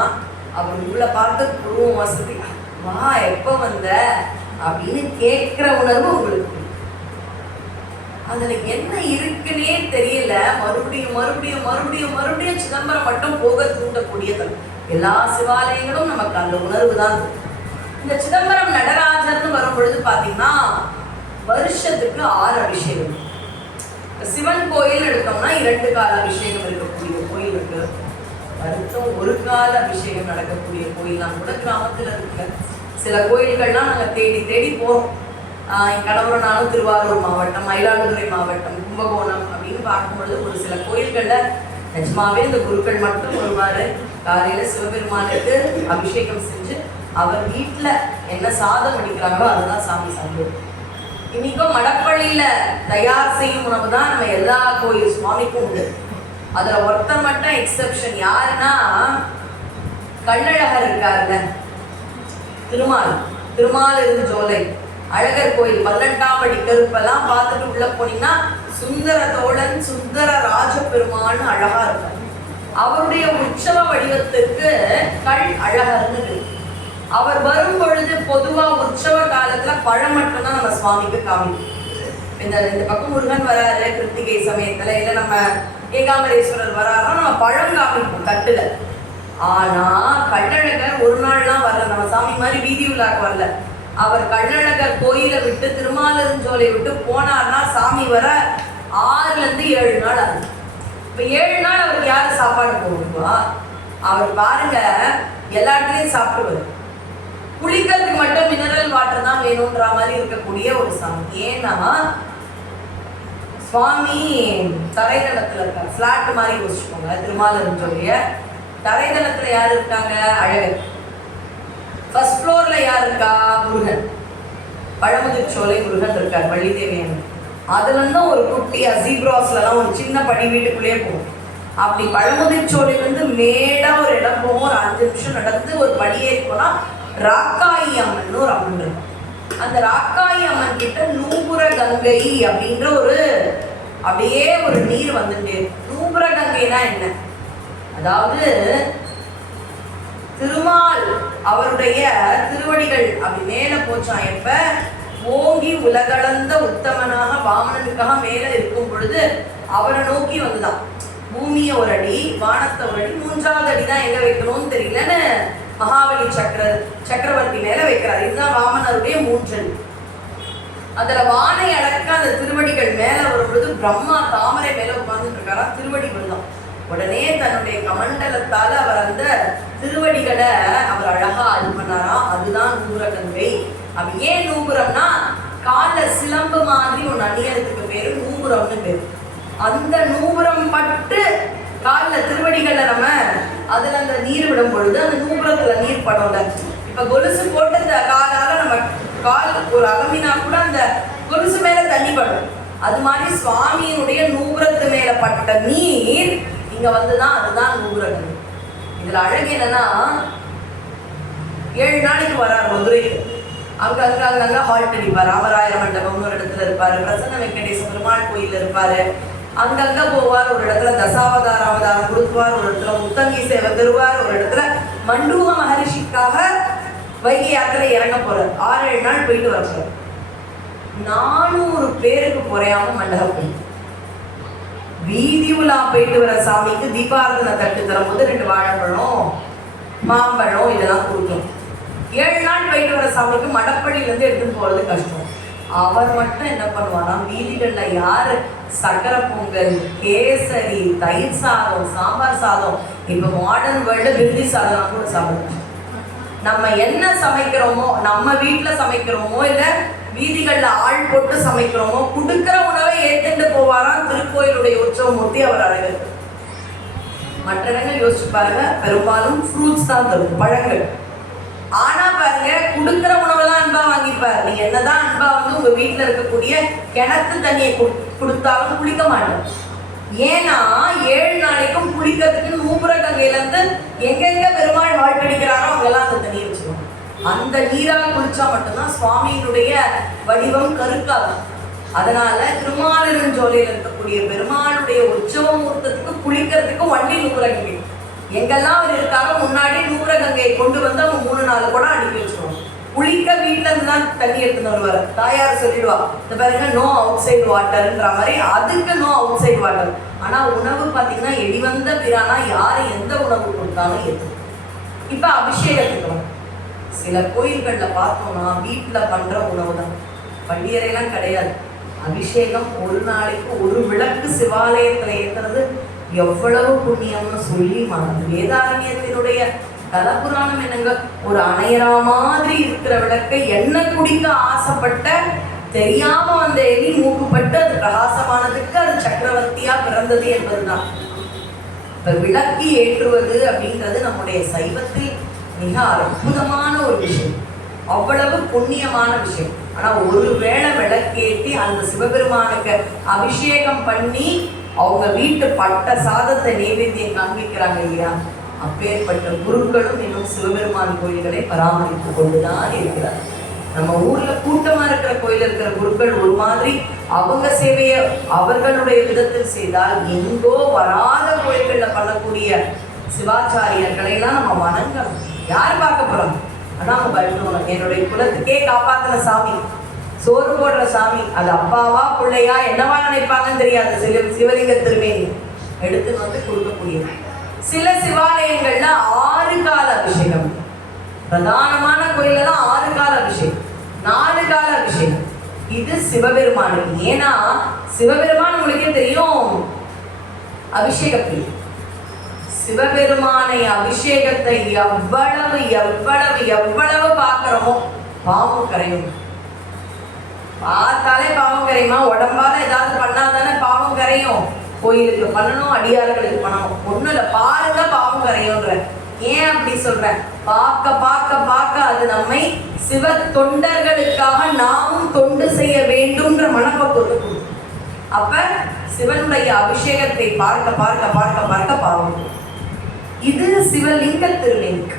அவர் உங்களை பார்த்து குருவம் வசதி வா எப்போ வந்த அப்படின்னு கேட்கிற உணர்வு உங்களுக்கு. அதுல என்ன இருக்குன்னே தெரியல. மறுபடியும் சிதம்பரம் மட்டும் போக தூண்டக்கூடியது. எல்லா சிவாலயங்களும் நமக்கு அந்த உணர்வு தான். இந்த சிதம்பரம் நடராஜர்னு வரும் பொழுது பாத்தீங்கன்னா வருஷத்துக்கு 6 அபிஷேகம். சிவன் கோயில் எடுத்தோம்னா 2 கால அபிஷேகம் இருக்கக்கூடிய கோயில் இருக்கு. வருஷம் 1 கால அபிஷேகம் நடக்கக்கூடிய கோயில்லாம் கூட கிராமத்துல இருக்கு. சில கோயில்கள்லாம் நாங்கள் தேடி போறோம். என் கணவரனாலும் திருவாரூர் மாவட்டம், மயிலாடுதுறை மாவட்டம், கும்பகோணம் அப்படின்னு பார்க்கும்பொழுது ஒரு சில கோயில்களில் நிஜமாவே இந்த குருக்கள் மட்டும் வருவார். காலையில் சிவபெருமானுக்கு அபிஷேகம் செஞ்சு அவர் வீட்டில் என்ன சாதம் அடிக்கிறாங்களோ அதுதான் சாமி சாப்பிடுவோம். இன்னைக்கும் மடப்பள்ளியில் தயார் செய்யும் உணவு தான் நம்ம எல்லா கோயில் சுவாமிக்கும் உண்டு. அதில் ஒருத்தர் மட்டும் எக்ஸெப்ஷன் யாருன்னா கள்ளழகர் இருக்காருல்ல, திருமாலிருஞ்சோலை அழகர் கோயில் 18ஆம் படி கருப்பெல்லாம் பார்த்துட்டு உள்ள போனீங்கன்னா சுந்தர தோழன் சுந்தர ராஜபெருமான்னு அழகா இருப்பார். அவருடைய உற்சவ வடிவத்துக்கு கல் அழகர்னு இருக்கு. அவர் வரும் பொழுது பொதுவா உற்சவ காலத்துல பழம் மட்டும்தான் நம்ம சுவாமிக்கு காமிக்கும். இந்த பக்கம் முருகன் வராரு கிருத்திகை சமயத்துல, இல்ல நம்ம ஏகாம்பரேஸ்வரர் வராருன்னா நம்ம பழம் காமிப்போம் தட்டுல. ஆனா கள்ளழகர் ஒரு நாள்லாம் வரல, நம்ம சாமி மாதிரி வீதி விழாக்கு வரல. அவர் கள்ளழகர் கோயிலை விட்டு திருமாலிருஞ்சோலை விட்டு போனார்னா சாமி வர 6லேருந்து 7 நாள் ஆகுது. இப்போ 7 நாள் அவருக்கு யாரு சாப்பாடு போடுவா? அவர் பாருங்க எல்லா இடத்துலையும் சாப்பிடுவார். குளிக்கிறதுக்கு மட்டும் மினரல் வாட்டர் தான் வேணுன்ற மாதிரி இருக்கக்கூடிய ஒரு சாமி. ஏன்னா சுவாமி தரைதளத்துல இருக்காங்க, பிளாட் மாதிரி யோசிச்சுக்கோங்க. திருமாலிருஞ்சோலைய தரைதளத்துல யாரு இருக்காங்க? அழகர். ஃபர்ஸ்ட் ஃப்ளோர்ல யார் இருக்கா? முருகன். பழமுதிர்ச்சோலை முருகன் இருக்கார், வள்ளிதேவியன். அதுல இருந்தும் ஒரு குட்டி அசீப்ராஸ்லாம் ஒரு சின்ன படி வீட்டுக்குள்ளேயே போகும். அப்படி பழமுதிர்ச்சோலையிலிருந்து மேடா ஒரு இடம் போகும். ஒரு 5 நிமிஷம் நடந்து ஒரு படியேறி போனா ராக்காயி அம்மன் ஒரு அம்மன் இருக்கும். அந்த ராக்காயி அம்மன் கிட்ட நூபுர கங்கை அப்படின்ற ஒரு அப்படியே ஒரு நீர் வந்துட்டு. நூபுர கங்கைனா என்ன? அதாவது திருமால் அவருடைய திருவடிகள் அப்படி மேல போச்சான். எப்ப ஓங்கி உலகளந்த உத்தமனாக வாமனனுக்காக மேல இருக்கும் பொழுது அவரை நோக்கி வந்துதான். பூமியை ஒரு அடி, வானத்தை ஒரு அடி, 3வது அடி தான் எங்க வைக்கணும்னு தெரியலன்னு மகாபலி சக்கரவர்த்தி மேல வைக்கிறார். இதுதான் வாமனருடைய 3 அடி. அதுல வானை அடக்க அந்த திருவடிகள் மேல வரும் பொழுது பிரம்மா தாமரை மேல உட்கார்ந்துட்டு இருக்காரா, திருவடி விழுதான். உடனே தன்னுடைய கமண்டலத்தால அவர் அந்த திருவடிகளை அவர் அழகா இது பண்ணாராம். அதுதான் நூபுரகங்கை. அப்ப ஏன் நூபுரம்னா கால சிலம்பு மாதிரி ஒன்று அணியறதுக்கு பேரு நூபுரம்னு பேரு. அந்த நூபுரம் பட்டு காலில் திருவடிகளை நம்ம அதுல அந்த நீர் விடும் பொழுது அந்த நூபுரத்துல நீர் படம்ல. இப்ப கொலுசு போட்டு இந்த காலால நம்ம கால் ஒரு அகமினா கூட அந்த கொலுசு மேல தண்ணி படும். அது மாதிரி சுவாமியினுடைய நூபுரத்து மேல பட்ட நீர் இங்க வந்துதான், அதுதான் நூபுரகங்கை. இதுல அழகு என்னன்னா 7 நாளைக்கு வரார் மதுரைக்கு. அங்கங்க ஹால்ட் அடிப்பார். ராமராயர மண்டபம் ஒரு இடத்துல இருப்பாரு, பிரசன்ன வெங்கடேஸ்வர பெருமாள் கோயில் இருப்பாரு. அங்கங்க போவார். ஒரு இடத்துல தசாவதார அவதாரம் கொடுத்துவார், ஒரு இடத்துல முத்தங்கி சேவை தருவார், ஒரு இடத்துல மண்டூக மகரிஷிக்காக வைகை யாத்திரை இறங்க போறார். 6-7 நாள் போயிட்டு வர 400 பேருக்கு குறையாம மண்டபம். வீதி உலா போயிட்டு வர சாமிக்கு தீபாரதனை தட்டு தரும்போது 2 வாழைப்பழம் மாம்பழம் இதெல்லாம் கொடுக்கும். 7 நாள் போயிட்டு வர சாமிக்கு மடப்பள்ளியிலேருந்து எடுத்துன்னு போகிறது கஷ்டம். அவர் மட்டும் என்ன பண்ணுவாரா, வீடுகள்ல யாரு சக்கரை பொங்கல், கேசரி, தயிர் சாதம், சாம்பார் சாதம், இப்ப மாடர்ன் வேர்ல்டு விருதி சாதம் கூட சாப்பிடுவோம். நம்ம என்ன சமைக்கிறோமோ, நம்ம வீட்டுல சமைக்கிறோமோ இல்ல வீதிகள்ல ஆள் போட்டு சமைக்கிறோமோ, கொடுக்கிற உணவை ஏத்துட்டு போவாராம் திருக்கோயிலுடைய உற்சவமூர்த்தி அவர் அழகர். மற்ற இடங்கள் யோசிச்சு பாருங்க, பெரும்பாலும் ஃப்ரூட்ஸ் தான் தரும், பழங்கள். ஆனா பாருங்க, கொடுக்கிற உணவெல்லாம் அன்பா வாங்கிப்பாரு. நீங்க என்னதான் அன்பா வந்து உங்க வீட்டுல இருக்கக்கூடிய கிணத்து தண்ணியை கொடுத்தாலும் குளிக்க மாட்டோம். ஏன்னா 7 நாளைக்கும் குளிக்கிறதுக்கு மூப்புற கங்கையில இருந்து எங்கெங்க பெருமாள் வாழ்க்கடிக்கிறாரோ அங்கெல்லாம் அந்த தண்ணியை வச்சுக்கணும். அந்த நீராக குளிச்சா மட்டும்தான் சுவாமியினுடைய வடிவம் கருக்காது. அதனால திருமாலிருஞ்சோலையில் இருக்கக்கூடிய பெருமாளுடைய உற்சவ முகூர்த்தத்துக்கு குளிக்கிறதுக்கு வண்டி நூப்புற கங்கை. எங்கெல்லாம் அவர் இருக்காரோ முன்னாடி நூப்புற கங்கையை கொண்டு வந்து அவங்க 3-4 கூட அடுக்கி வச்சுருவாங்க. குளிக்க வீட்டுல இருந்து தான் தண்ணி எடுத்துன்னு வருவார். தாயார் சொல்லிடுவா, இந்த பாருங்க நோ அவுட் சைடு வாட்டர்ன்ற மாதிரி, அதுக்கு நோ அவுட் சைடு வாட்டர். ஆனா உணவு பார்த்தீங்கன்னா எடிவந்த பிரானா யாரு எந்த உணவு கொடுத்தாலும் ஏற்று. இப்ப அபிஷேகத்துக்கு சில கோயில்கள்ல பார்த்தோம்னா வீட்டுல பண்ற உணவு தான், பண்டிகைலாம் கிடையாது. அபிஷேகம் ஒரு நாளைக்கு ஒரு விளக்கு சிவாலயத்துல ஏற்றுறது எவ்வளவு புண்ணியம்னு சொல்லி வேதாரண்யத்தினுடைய தலபுராணம் என்னங்க, ஒரு அணையரா மாதிரி இருக்கிற விளக்கை எண்ணெய் குடிக்க ஆசைப்பட்ட தெரியாம வந்த எலி மூக்குப்பட்டு அது பிரகாசமானதுக்கு அது சக்கரவர்த்தியா பிறந்தது என்பதுதான். இப்ப விளக்கு ஏற்றுவது அப்படின்றது நம்முடைய சைவத்தில் மிக அற்புதமான ஒரு விஷயம், அவ்வளவு புண்ணியமான விஷயம். ஆனா ஒரு வேளை விளக்கேற்றி அந்த சிவபெருமானுக்கு அபிஷேகம் பண்ணி அவங்க வீட்டு பட்ட சாதத்தை நைவேத்தியம் காண்பிக்கிறாங்க இல்லையா, அப்பேற்பட்ட குருக்களும் இன்னும் சிவபெருமான் கோயில்களை பராமரித்துக் கொண்டுதான் இருக்கிறார். நம்ம ஊர்ல கூட்டமா இருக்கிற கோயில் இருக்கிற குருக்கள் ஒரு மாதிரி அவங்க சேவையை அவர்களுடைய விதத்தில் செய்தால், எங்கோ வராத கோயில்கள்ல பண்ணக்கூடிய சிவாச்சாரியர்களை எல்லாம் நம்ம வணங்கணும். யார் பார்க்க போறோம்? ஆனா அவங்க பயப்படுவோம். என்னுடைய குலத்துக்கே காப்பாத்தின சாமி, சோறு போடுற சாமி, அது அப்பாவா பிள்ளையா என்னவா நினைப்பாங்கன்னு தெரியாது. சிவலிங்க திருமேனி எடுத்துன்னு வந்து கொடுக்கக்கூடியது. சில சிவாலயங்கள்ல 6 கால அபிஷேகம், பிரதானமான கோயில்ல தான் 6 கால அபிஷேகம், 4 கால அபிஷேகம். இது சிவபெருமானுக்கு. ஏன்னா சிவபெருமான் உங்களுக்கே தெரியும் அபிஷேகத்தில் சிவபெருமானை அபிஷேகத்தை எவ்வளவு எவ்வளவு எவ்வளவு பார்க்கிறோமோ பாவம் கரையும். பார்த்தாலே பாவம் கரையுமா? உடம்பால ஏதாவது பண்ணாதானே பாவம் கரையும். கோயிலுக்கு பண்ணணும், அடியார்களுக்கு பண்ணணும், ஒண்ணும் இல்லை, பாருங்க பாவம் கரையும்ன்ற. ஏன் அப்படி சொல்றேன்? பார்க்க பார்க்க பார்க்க அது நம்மை சிவ தொண்டர்களுக்காக நாமும் தொண்டு செய்ய வேண்டும்ன்ற மனப்பக்குவத்தை கொடுக்கும். அப்ப சிவனுடைய அபிஷேகத்தை பார்க்க பார்க்க பார்க்க பார்க்க பாவம். இது சிவலிங்க திருலிங்க.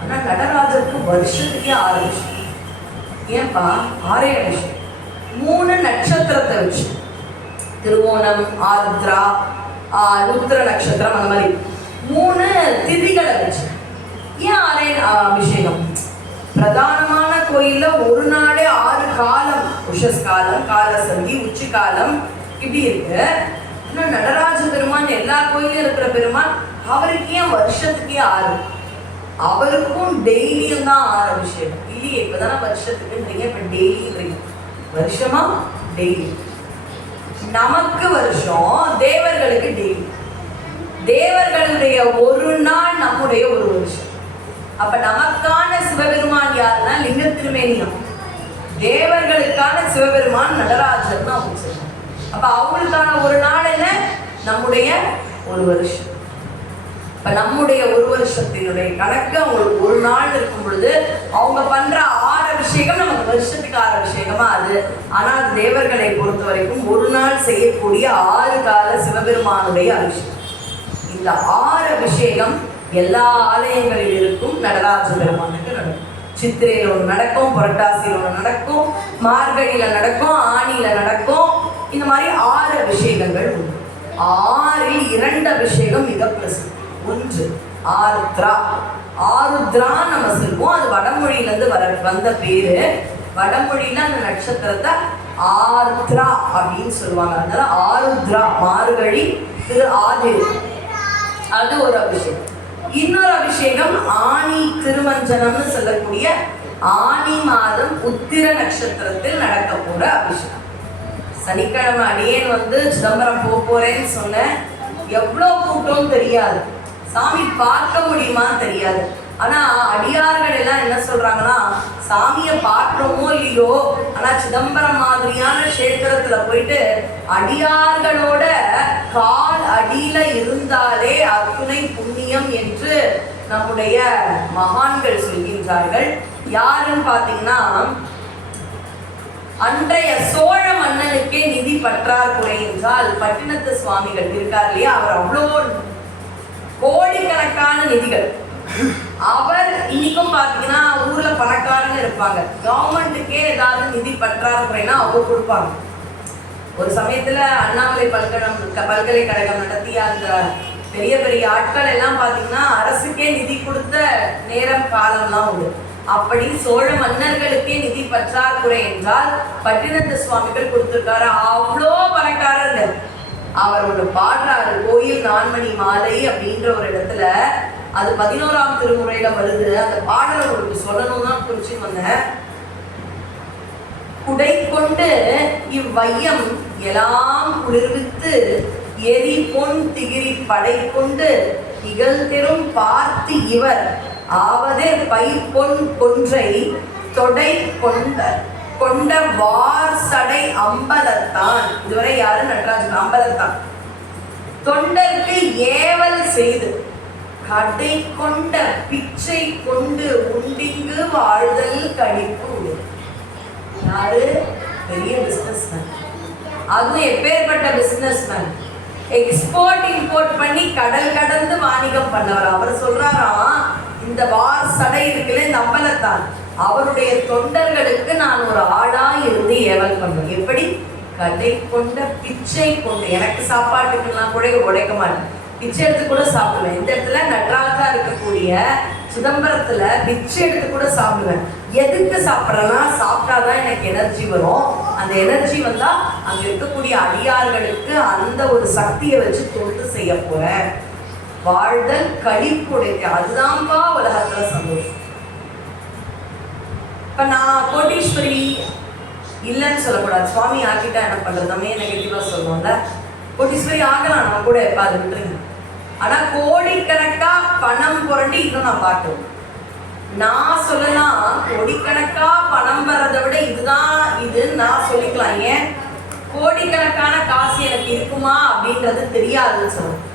ஆனா நடராஜருக்கு வருஷத்துக்கே 6 விஷயம். ஏன்பா 6 விஷயம்? 3 நட்சத்திரத்தை வச்சு, திருவோணம், ஆருத்ரா, ருத்ர நட்சத்திரம், அந்த மாதிரி 3 திதிகளை வச்சு. ஏன் 6 அபிஷேகம்? பிரதானமான கோயில்ல ஒரு நாளே 6 காலம், உஷஸ் காலம், காலசந்தி, உச்சி காலம் இப்படி இருக்கு. ஆனால் நடராஜ பெருமான் எல்லா கோயிலும் இருக்கிற பெருமான், அவருக்கு ஏன் வருஷத்துக்கே 6? அவருக்கும் டெய்லியும் தான் 6 அபிஷேகம் இல்லையே. இப்பதானே வருஷத்துக்குன்றீங்க, இப்ப டெய்லின்றீங்க. வருஷமா டெய்லி. நமக்கு வருஷம், தேவர்களுக்கு டெய்லி. தேவர்களுடைய ஒரு நாள் நம்முடைய ஒரு வருஷம். அப்ப நமக்கான சிவபெருமான் யாருன்னா லிங்க திருமேனியம், தேவர்களுக்கான சிவபெருமான் நடராஜர் தான் அவங்க சொல்றாங்க. அப்ப அவங்களுக்கான ஒரு நாள் என்ன? நம்முடைய ஒரு வருஷம். இப்ப நம்முடைய ஒரு வருஷத்தினுடைய கணக்கு அவங்களுக்கு ஒரு நாள் இருக்கும் பொழுது அவங்க பண்ற 6 அபிஷேகம் நமக்கு வருஷத்துக்கு 6 அபிஷேகமா அது. ஆனால் தேவர்களை பொறுத்த வரைக்கும் ஒரு நாள் செய்யக்கூடிய 6 கால சிவபெருமானுடைய அபிஷேகம். இந்த 6 அபிஷேகம் எல்லா ஆலயங்களில் இருக்கும் நடராஜ பெருமானுக்கு நடக்கும். சித்திரையில் ஒன்று நடக்கும், புரட்டாசியில் ஒன்று நடக்கும், மார்கழியில நடக்கும், ஆணியில நடக்கும். இந்த மாதிரி 6 அபிஷேகங்கள் உண்டு. 6ல் 2 அபிஷேகம் மிக பிரசித்தி. 1 ஆருத்ரா. ஆருத்ரா நம்ம சொல்லுவோம், அது வடமொழியிலேருந்து வந்த பேரு. வடமொழியில அந்த நட்சத்திரத்தை ஆருத்ரா அப்படின்னு சொல்லுவாங்க. அதனால ஆருத்ரா, மார்கழி, திரு ஆதிரு, அது ஒரு அபிஷேகம். இன்னொரு அபிஷேகம் ஆணி திருமஞ்சனம்னு சொல்லக்கூடிய ஆனி மாதம் உத்திர நட்சத்திரத்தில் நடக்க போற அபிஷேகம். சனிக்கிழமை அடியேன் சிதம்பரம் போறேன்னு சொன்னேன். எவ்வளோ கூட்டம் தெரியாது, சாமி பார்க்க முடியுமான்னு தெரியாது. ஆனா அடியார்கள் எல்லாம் என்ன சொல்றாங்கன்னா, சாமியை பார்க்கிறோமோ இல்லையோ, ஆனா சிதம்பரம் மாதிரியான கஷேத்திரத்துல போயிட்டு அடியார்களோட கால் அடியில இருந்தாலே அத்துணை புண்ணியம் என்று நம்முடைய மகான்கள் சொல்கின்றார்கள். யாருன்னு பாத்தீங்கன்னா, அன்றைய சோழ மன்னனுக்கே நிதி பற்றாக்குறை என்றால் பட்டினத்து சுவாமிகள் இருக்கார் இல்லையா, அவர் அவ்வளோ கோடிக்கணக்கான நிதிகள். அவர் இன்னைக்கும் பாத்தீங்கன்னா ஊர்ல பணக்காரங்க இருப்பாங்க, கவர்மெண்ட்டுக்கே ஏதாவது நிதி பற்றாக்குறைனா அவங்க கொடுப்பாங்க. ஒரு சமயத்துல அண்ணாமலை பல்கலைக்கழகம் நடத்திய அந்த பெரிய பெரிய ஆட்கள் எல்லாம் பாத்தீங்கன்னா அரசுக்கே நிதி கொடுத்த நேரம் காலம்லாம் உண்டு. அப்படி சோழ மன்னர்களுக்கே நிதி பற்றாக்குறை என்றால் பட்டினத்து சுவாமிகள் கொடுத்திருக்காரு. அவ்வளோ பணக்காரர். அவர் ஒன்று பாடுறாரு, கோயில் நான்மணி மாலை அப்படின்ற ஒரு இடத்துல, அது 11ஆம் திருமுறையில வருது. அந்த பாடலை உங்களுக்கு சொல்லணும் தான் குறிச்சு வந்தேன். குடை கொண்டு இவ்வையம் எல்லாம் குளிர்வித்து எரி பொன் திகிரி படை கொண்டு இகழ்தெரும் பார்த்து இவர் ஆவதே பை பொன் கொன்றை தொடை கொண்ட வார் சடை அம்பலத்தான். இதுவரை யாரு? நடராஜன். அம்பலத்தான் தொண்டருக்கு ஏவல் செய்து கடை கொண்ட பிச்சை கொண்டு உண்டிங்கு வாழ்தல் கழிப்பு. யாரு? பெரிய பிசினஸ்மேன். அதுவும் எப்பேற்பட்ட பிசினஸ்மேன், எக்ஸ்போர்ட் இம்போர்ட் பண்ணி கடல் கடந்து வாணிகம் பண்ணவர். அவர் சொல்றாராம், இந்த வார் சடை இருக்குல்ல, இந்த அம்பலத்தான், அவருடைய தொண்டர்களுக்கு நான் ஒரு ஆளா இருந்து ஏவல் பண்றேன். எப்படி? கடை கொண்ட பிச்சை கொண்டு, எனக்கு சாப்பாட்டுக்கெல்லாம் கூட உடைக்க மாட்டேன், பிச்சை எடுத்து கூட சாப்பிடுவேன். இந்த இடத்துல நடராஜா இருக்கக்கூடிய சிதம்பரத்துல பிச்சை எடுத்து கூட சாப்பிடுவேன். எதுக்கு சாப்பிட்றேன்னா, சாப்பிட்டாதான் எனக்கு எனர்ஜி வரும். அந்த எனர்ஜி வந்தா அங்க இருக்கக்கூடிய அடியார்களுக்கு அந்த ஒரு சக்தியை வச்சு தொண்டு செய்ய போறேன். வாழ்தல் கழிப்புடைக்க, அதுதான்ப்பா உலகத்துல சந்தோஷம். இப்ப நான் கோட்டீஸ்வரி இல்லைன்னு சொல்லக்கூடாது, சுவாமி ஆக்கிட்டா என்ன பண்றது, நம்ம நெகட்டிவா சொல்லுவோம்ல. கோட்டீஸ்வரி ஆகலாம், நம்ம கூட எப்ப அது விட்டுருங்க. ஆனா கோடிக்கணக்கா பணம் புரண்டி இன்னும் நான் பாட்டுவேன். நான் சொல்லலாம், கோடிக்கணக்கா பணம் வர்றதை விட இதுதான் இது நான் சொல்லிக்கலாம். ஏன்? கோடிக்கணக்கான காசு எனக்கு இருக்குமா அப்படின்றது தெரியாதுன்னு சொல்லுவேன்.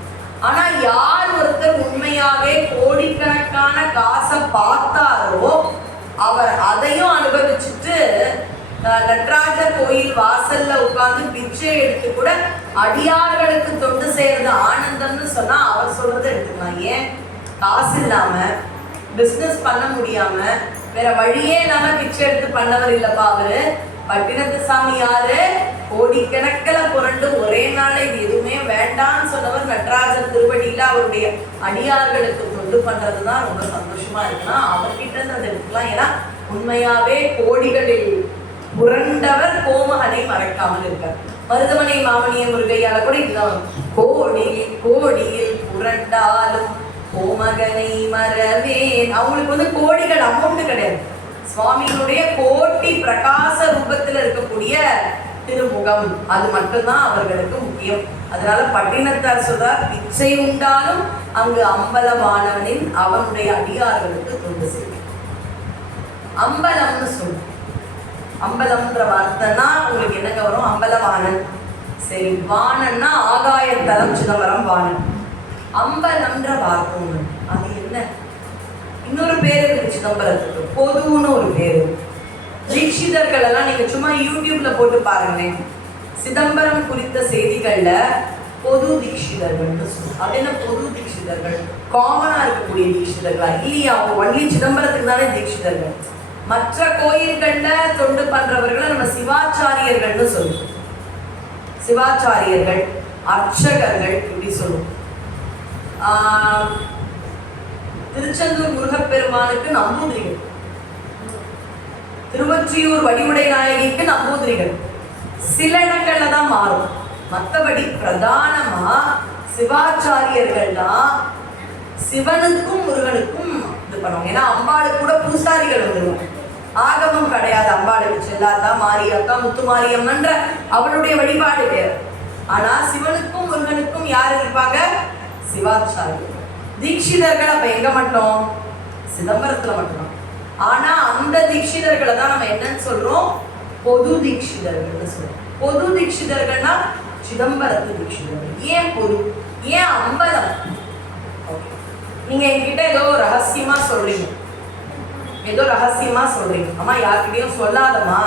ஆனா யார் ஒருத்தர் உண்மையாவே கோடிக்கணக்கான காசை பார்த்தாரோ அவர் அதையும் அனுபவிச்சுட்டு நடராஜர் கோயில் வாசல்ல உட்கார்ந்து பிச்சை எடுத்து கூட அடியார்களுக்கு தொண்டு செய்யறது ஆனந்தம்னு சொன்னா அவர் சொல்றதை எடுத்துக்கலாம். ஏன்? காசு இல்லாம பிசினஸ் பண்ண முடியாம வேற வழியே இல்லாம பிச்சை எடுத்து பண்ணவர் இல்லப்பா அவரு. பட்டினத்து சாமி யாரு? கோடிக்கணக்கில் புரண்டு ஒரே நாள் இது எதுவுமே வேண்டாம்னு சொன்னவர் நடராஜர் திருவடியில அவருடைய அடியார்களுக்கு தொண்டு பண்றதுதான் ரொம்ப சந்தோஷமா இருக்குன்னா அவர்கிட்ட இருந்து அதை எடுத்துக்கலாம். ஏன்னா உண்மையாவே கோடிகளில் புரண்டவர் கோமகனை மறைக்காமல் இருக்கார். மருதமனை மாமணிய முருகையால கூட இதுதான், கோடியில் கோடியில் புரண்டாலும் கோமகனை மறவேன். அவங்களுக்கு கோடிகள் அமௌண்ட் கிடையாது, சுவாமியினுடைய கோட்டி பிரகாச ரூபத்தில் இருக்கக்கூடிய திருமுகம், அது மட்டும்தான் அவர்களுக்கு முக்கியம். அதனால பட்டினத்தார் சொல்றார், பிச்சை உண்டாலும் அங்கு அம்பலமானவனின் அவனுடைய அடியார்களுக்கு தொண்டு செய்யும். அம்பலம்னு சொல்லும். அம்பலம்ன்ற வார்த்தைன்னா உங்களுக்கு என்னங்க வரும்? அம்பலவாணன். சரி, வாணன்னா ஆகாயத்தலம் சிதம்பரம் வாணன். அம்பலம்ன்ற வார்த்தை அது என்ன? இன்னொரு பேர் இருக்கு சிதம்பரத்துக்கு, பொதுன்னு ஒரு பேரு. தீட்சிதர்கள் எல்லாம் நீங்க சும்மா யூடியூப்ல போட்டு பாருங்களேன், சிதம்பரம் குறித்த செய்திகள்ல பொது தீட்சிதர்கள்னு சொல்லுவோம். அது என்ன பொது தீட்சிதர்கள்? காமனா இருக்கக்கூடிய தீட்சிதர்களா? இல்லையா, அவங்க ஒன்லி சிதம்பரத்துக்கு தானே தீட்சிதர்கள். மற்ற கோயில்கள்ல தொண்டு பண்றவர்களை நம்ம சிவாச்சாரியர்கள்னு சொல்லுவோம். சிவாச்சாரியர்கள், அர்ச்சகர்கள் இப்படி சொல்லுவோம். திருச்செந்தூர் முருகப்பெருமானுக்கு நம்பூதிரிகள், திருவொற்றியூர் வடிவுடை நாயகிக்கு நம்பூதிரிகள். சில இடங்கள்ல தான் மாறும், மற்றபடி பிரதானமா சிவாச்சாரியர்கள் தான் சிவனுக்கும் முருகனுக்கும் இது பண்ணுவாங்க. ஏன்னா அம்பாளுக்கு கூட பூசாரிகள் வந்துருவாங்க. ஆகமம் கிடையாது. அம்பாளுக்கு செல்லாத்தா, மாரியக்கா, முத்துமாரியம்மன்ற அவளுடைய வழிபாடு வேறு. ஆனா சிவனுக்கும் முருகனுக்கும் யார் இருப்பாங்க? சிவாச்சாரியர். தீட்சிதர்கள் அப்ப எங்க மட்டும்? சிதம்பரத்துல மட்டும். ஆனா அந்த தீட்சிதர்களை தான் நம்ம என்னன்னு சொல்றோம்? பொது தீட்சிதர்கள் சொல்றோம். பொது தீட்சிதர்கள்னா சிதம்பரத்து தீட்சிதர்கள். ஏன் பொது? ஏன் அம்பலம்? நீங்க என்கிட்ட ஏதோ ரகசியமா சொல்றீங்க, அம்மா யார்கிட்டயும் சொல்லாதமா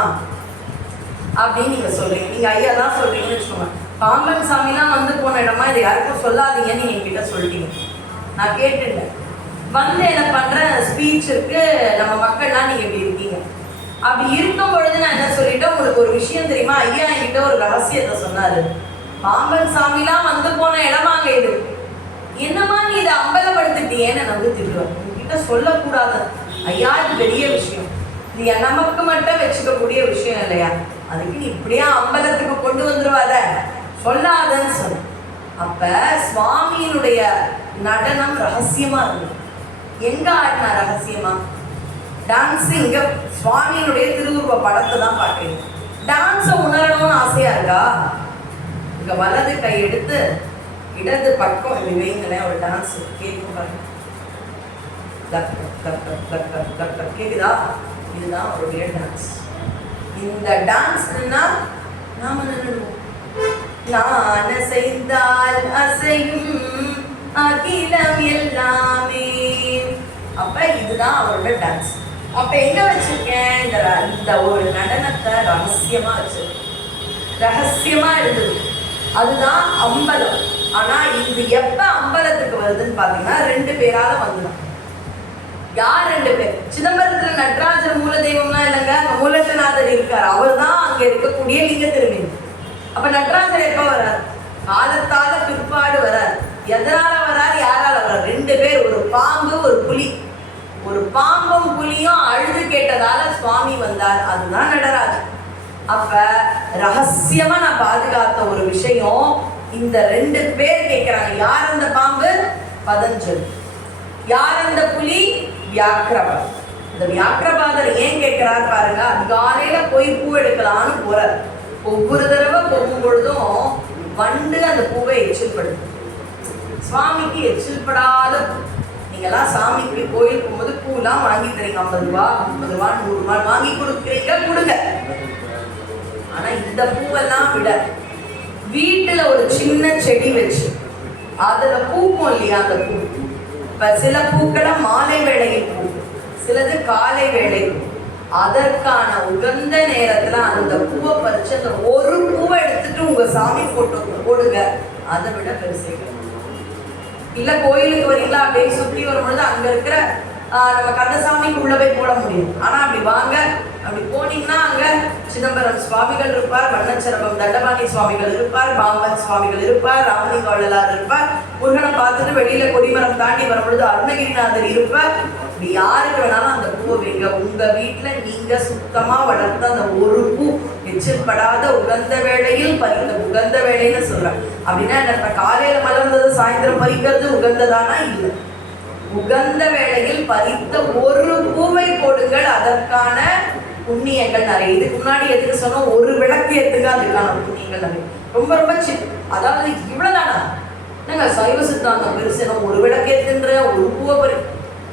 அப்படின்னு நீங்க சொல்றீங்க. நீங்க ஐயா தான் சொல்றீங்கன்னு வச்சுக்கோங்க. பாம்பன் சாமிலாம் வந்து போன இடமா இதை யாருக்கும் சொல்லாதீங்கன்னு நீங்க என்கிட்ட சொல்லிட்டீங்க. நான் கேட்டுட்டேன். வந்து என்ன பண்ற ஸ்பீச்சுக்கு நம்ம மக்கள்லாம் நீங்க இப்படி இருக்கீங்க. அப்படி இருக்கும் பொழுது நான் என்ன சொல்லிட்டேன், உங்களுக்கு ஒரு விஷயம் தெரியுமா? ஐயா என்கிட்ட ஒரு ரகசியத்தை சொன்னாரு. பாம்பன் சாமிலாம் வந்து போன இடமாங்க இது. என்னமா நீ இதை அம்பலப்படுத்திட்டியேன்னு நான் வந்து திட்டுவேன். உங்ககிட்ட சொல்லக்கூடாது ஐயா, இது பெரிய விஷயம், நீ நமக்கு மட்டும் வச்சுக்கக்கூடிய விஷயம் இல்லையா, அதுக்கு நீ இப்படியா அம்பலத்துக்கு கொண்டு வந்துருவாத, சொல்லாதன்னு சொன்ன. அப்ப சுவாமியினுடைய நடனம் ரகசியமா இருக்கு. எங்க ஆடினா ரகசியமா? டான்ஸிங். சுவாமியினுடைய திருவுருவ படத்தை தான் பார்க்குறீங்க. டான்ஸை உணரணும்னு ஆசையா இருக்கா? இங்க வலது கை எடுத்து இடது பக்கம் இப்படி வைங்களேன். ஒரு டான்ஸ் கேட்கும் பாருங்க. கேக்குதா? இதுதான் அவருடைய டான்ஸ். இந்த டான்ஸ்னா நாம நின்றுடுவோம். நான் அசைந்தால் அசையும் அகிலம் எல்லாமே. அப்ப இதுதான் அவரோட டான்ஸ். அப்ப எங்க வச்சிருக்கேன்? இந்த ஒரு நடனத்தை ரகசியமா வச்சிருக்கேன். ரகசியமா இருந்தது. அதுதான் அம்பலம். ஆனா இது எப்ப அம்பலத்துக்கு வருதுன்னு பாத்தீங்கன்னா 2 பேரால வந்துடும். யார் 2 பேர்? சிதம்பரத்துல நடராஜர் மூல தெய்வம்லாம் இல்லைங்க, மூலநாதர் இருக்காரு. அவர் தான் அங்க இருக்கக்கூடிய லிங்க திருமேனி. அப்ப நடராஜர் எப்ப வர்றார்? காலத்தால பிற்பாடு வர்றார். எதனால வர்றார்? யாரால வர்றார்? 2 பேர், ஒரு பாம்பு, ஒரு புலி. ஒரு பாம்பும் புலியும் அழுது கேட்டதால சுவாமி வந்தார். அதுதான் நடராஜர். அப்ப ரகசியமா நான் பாதுகாத்த ஒரு விஷயம், இந்த 2 பேர் கேட்கிறாங்க. யார் அந்த பாம்பு? பதஞ்சலி. யார் அந்த புலி? வியாக்கிரபாதர். இந்த வியாக்கிரபாதர் ஏன் கேட்கிறார் பாருங்க. அதிகாலையில போய் பூ எடுக்கலான்னு போறார். ஒவ்வொரு தடவை போகும் பொழுதும் வண்டு அந்த பூவை எச்சில்படுது. சுவாமிக்கு எச்சில்படாத பூ. நீங்கெல்லாம் சாமிக்கு கோயில் போகும்போது பூலாம் வாங்கி தரீங்க. 50 ரூபா, 30 ரூபா, 100 ரூபாய் வாங்கி கொடுக்குறீங்க, கொடுங்க. ஆனா இந்த பூவெல்லாம் விட வீட்டுல ஒரு சின்ன செடி வச்சு அதுல பூக்கும் இல்லையா, அந்த பூ. இப்ப சில பூக்களை மாலை வேளையில் பூக்கும், சிலது காலை வேளை. அதற்கான உகந்த நேரத்துல அந்த பூவை பறிச்சு அந்த ஒரு பூவை எடுத்துட்டு உங்க சாமி போட்டோ போடுங்க. அதை விட பெருசு இல்ல. கோயிலுக்கு வரீங்களா, அப்படியே சுற்றி வரும்பொழுது அங்க இருக்கிற நம்ம கந்தசாமிக்கு உள்ள போய் போட முடியும். ஆனா அப்படி வாங்க, அப்படி போனீங்கன்னா அங்க சிதம்பரம் சுவாமிகள் இருப்பார், வண்ணச்சரபம் தண்டபாணி சுவாமிகள் இருப்பார், பாம்பன் சுவாமிகள் இருப்பார், ராமலிங்க வள்ளலார் இருப்பார். முருகனை பார்த்துட்டு வெளியில கொடிமரம் தாண்டி வரும்பொழுது அருணகிரிநாதர் இருப்பார். இப்படி யாருக்கு வேணாலும் அந்த பூவை வைங்க. உங்க வீட்டுல நீங்க சுத்தமா வளர்த்த அந்த ஒரு பூ எச்சில்படாத உகந்த வேளையில் பறித்த, உகந்த வேலைன்னு சொல்றேன். அப்படின்னா என்ன, காலையில மலர்ந்தது சாயந்தரம் பறிக்கிறது உகந்ததானா? இல்லை. உகந்த வேளையில் பறித்த ஒரு பூவை போடுங்கள், அதற்கான புண்ணியங்கள் நிறைய. இதுக்கு முன்னாடி எதுக்கு சொன்னோம்? ஒரு விளக்கு ஏத்துங்க, அதுக்கான புண்ணியங்கள் நிறைய. ரொம்ப ரொம்ப அதாவது இவ்வளவுதானா? என்னங்க சைவ சித்தாந்தம் பெருசு? ஒரு விளக்கு ஏத்துன்ற ஒரு பூவை பறி.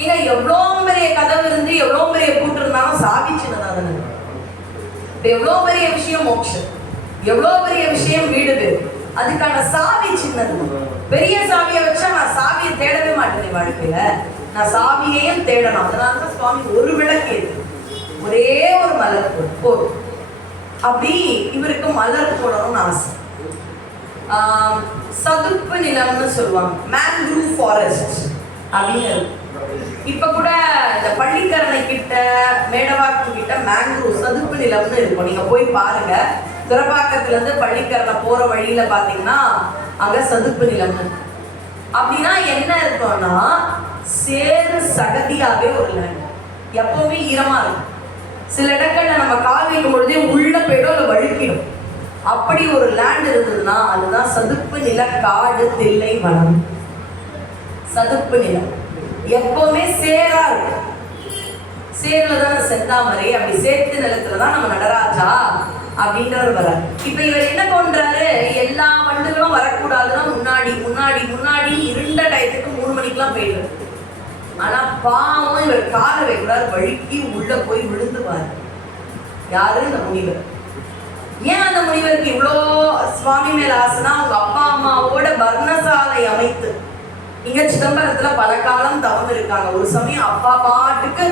ஏன்னா எவ்வளோ பெரிய கதவு இருந்து எவ்வளோ பெரிய பூட்டு இருந்தாலும் சாவி சின்னதாதானே. இப்ப எவ்வளோ பெரிய விஷயம் மோட்சம், எவ்வளோ பெரிய விஷயம் வீடு பேர், அதுக்கான சாவி சின்னது. பெரிய சாவியை வச்சா நான் சாவியை தேடவே மாட்டேன் வாழ்க்கையில, நான் சாவியையும் தேடணும். அதனாலதான் சுவாமி ஒரு விளக்கு ஏற்று ஒரே ஒரு மலர் போடும். அப்படி இவருக்கு மலர் போடணும்னு ஆசை. சதுப்பு நிலம்னு சொல்லுவாங்க, மேங்க்ரூவ் ஃபாரஸ்ட் அப்படின்னு இருக்கும். இப்ப கூட இந்த பள்ளிக்கரணை கிட்ட, மேடவாக்கு கிட்ட மேங்க்ரூவ் சதுப்பு நிலம்னு இருக்கும். நீங்க போய் பாருங்க. துறப்பாக்கத்துல இருந்து பள்ளிக்கரணை போற வழியில பாத்தீங்கன்னா அங்க சதுப்பு நிலம். அப்படின்னா என்ன இருக்கும்னா சேறு சகதியாவே ஒரு லேண்ட், எப்பவுமே ஈரமா இருக்கும். சில இடங்கள்ல நம்ம கால் வைக்கும் பொழுதே உள்ள போயிடும், இல்லை வழுக்கிடும். அப்படி ஒரு லேண்ட் இருந்ததுன்னா அதுதான் சதுப்பு நில. காடு, தில்லை, வனம். சதுப்பு நிலம் எப்பவுமே சேரா இருக்கும். சேர்ல தானே செந்தாமரை அப்படி சேர்த்து நிலத்துலதான் நம்ம நடராஜா அப்படின்றவர் வர. இப்ப இவர் என்ன பண்றாரு, எல்லா வண்டுகளும் வரக்கூடாதுன்னா முன்னாடி முன்னாடி முன்னாடி இருண்ட டயத்துக்கு 3 மணிக்கெல்லாம் போயிடுறாரு. ஆனா பாவம் இவர் காலை வைக்கிறார், வழுக்கி உள்ள போய் விழுந்துவார். யாரு? இந்த முனிவர். ஏன் அந்த முனிவருக்கு இவ்வளோ சுவாமி மேல ஆசைனா, அவங்க அப்பா அம்மாவோட பர்ணசாலை அமைத்து இங்க சிதம்பரத்துல பல காலம் தவம் இருக்காங்க. ஒரு சமயம் அப்பா பாட்டுக்கு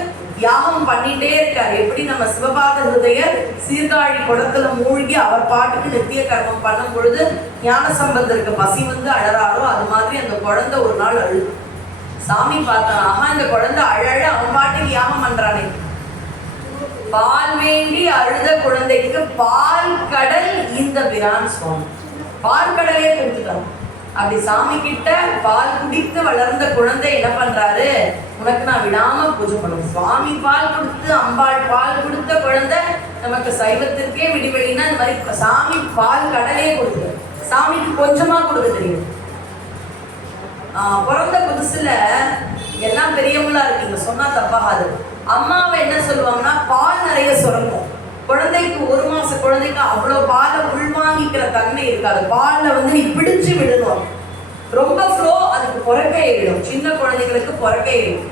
யாகம் பண்ணிட்டே இருக்காரு. எப்படி நம்ம சிவபாத ஹிருதயர் சீர்காழி குடத்துல மூழ்கி அவர் பாட்டுக்கு நித்திய கர்மம் பண்ணும் பொழுது ஞான சம்பந்தருக்கு பசி வந்து அழறாரோ, அது மாதிரி அந்த குழந்தை ஒரு நாள் அழுது. சாமி பார்த்தானா, ஆஹா இந்த குழந்தை அழ அவன் பாட்டுக்கு யாகம் பண்றானே. பால் வேண்டி அழுத குழந்தைக்கு பால் கடல் இந்த பிரான் சுவாமி பால் கடலே கொடுத்துட்டான். அப்படி சாமி கிட்ட பால் குடித்து வளர்ந்த குழந்தை என்ன பண்றாரு, உனக்கு நான் விடாம பூஜை பண்ணும். சுவாமி பால் கொடுத்து அம்பாள் பால் கொடுத்த குழந்தை நமக்கு சைவத்திற்கே விடிவெளினா இந்த மாதிரி சாமி பால் கடலே கொடுத்து சாமிக்கு கொஞ்சமா கொடுக்க தெரியும். பிறந்த புதுசுல எல்லாம் பெரியவங்களா இருக்கீங்க சொன்னா தப்பாகாது. அம்மாவை என்ன சொல்லுவாங்கன்னா பால் நிறைய சுரக்கும். குழந்தைக்கு 1 மாச குழந்தைக்கு அவ்வளோ பாலை உள்வாங்கிக்கிற தன்மை இருக்காது. பாலில் வந்து நீ பிடிச்சு விடணும். ரொம்ப ஃப்ளோ அதுக்கு பொறக்கை விடும். சின்ன குழந்தைங்களுக்கு பொறக்கை விடும்.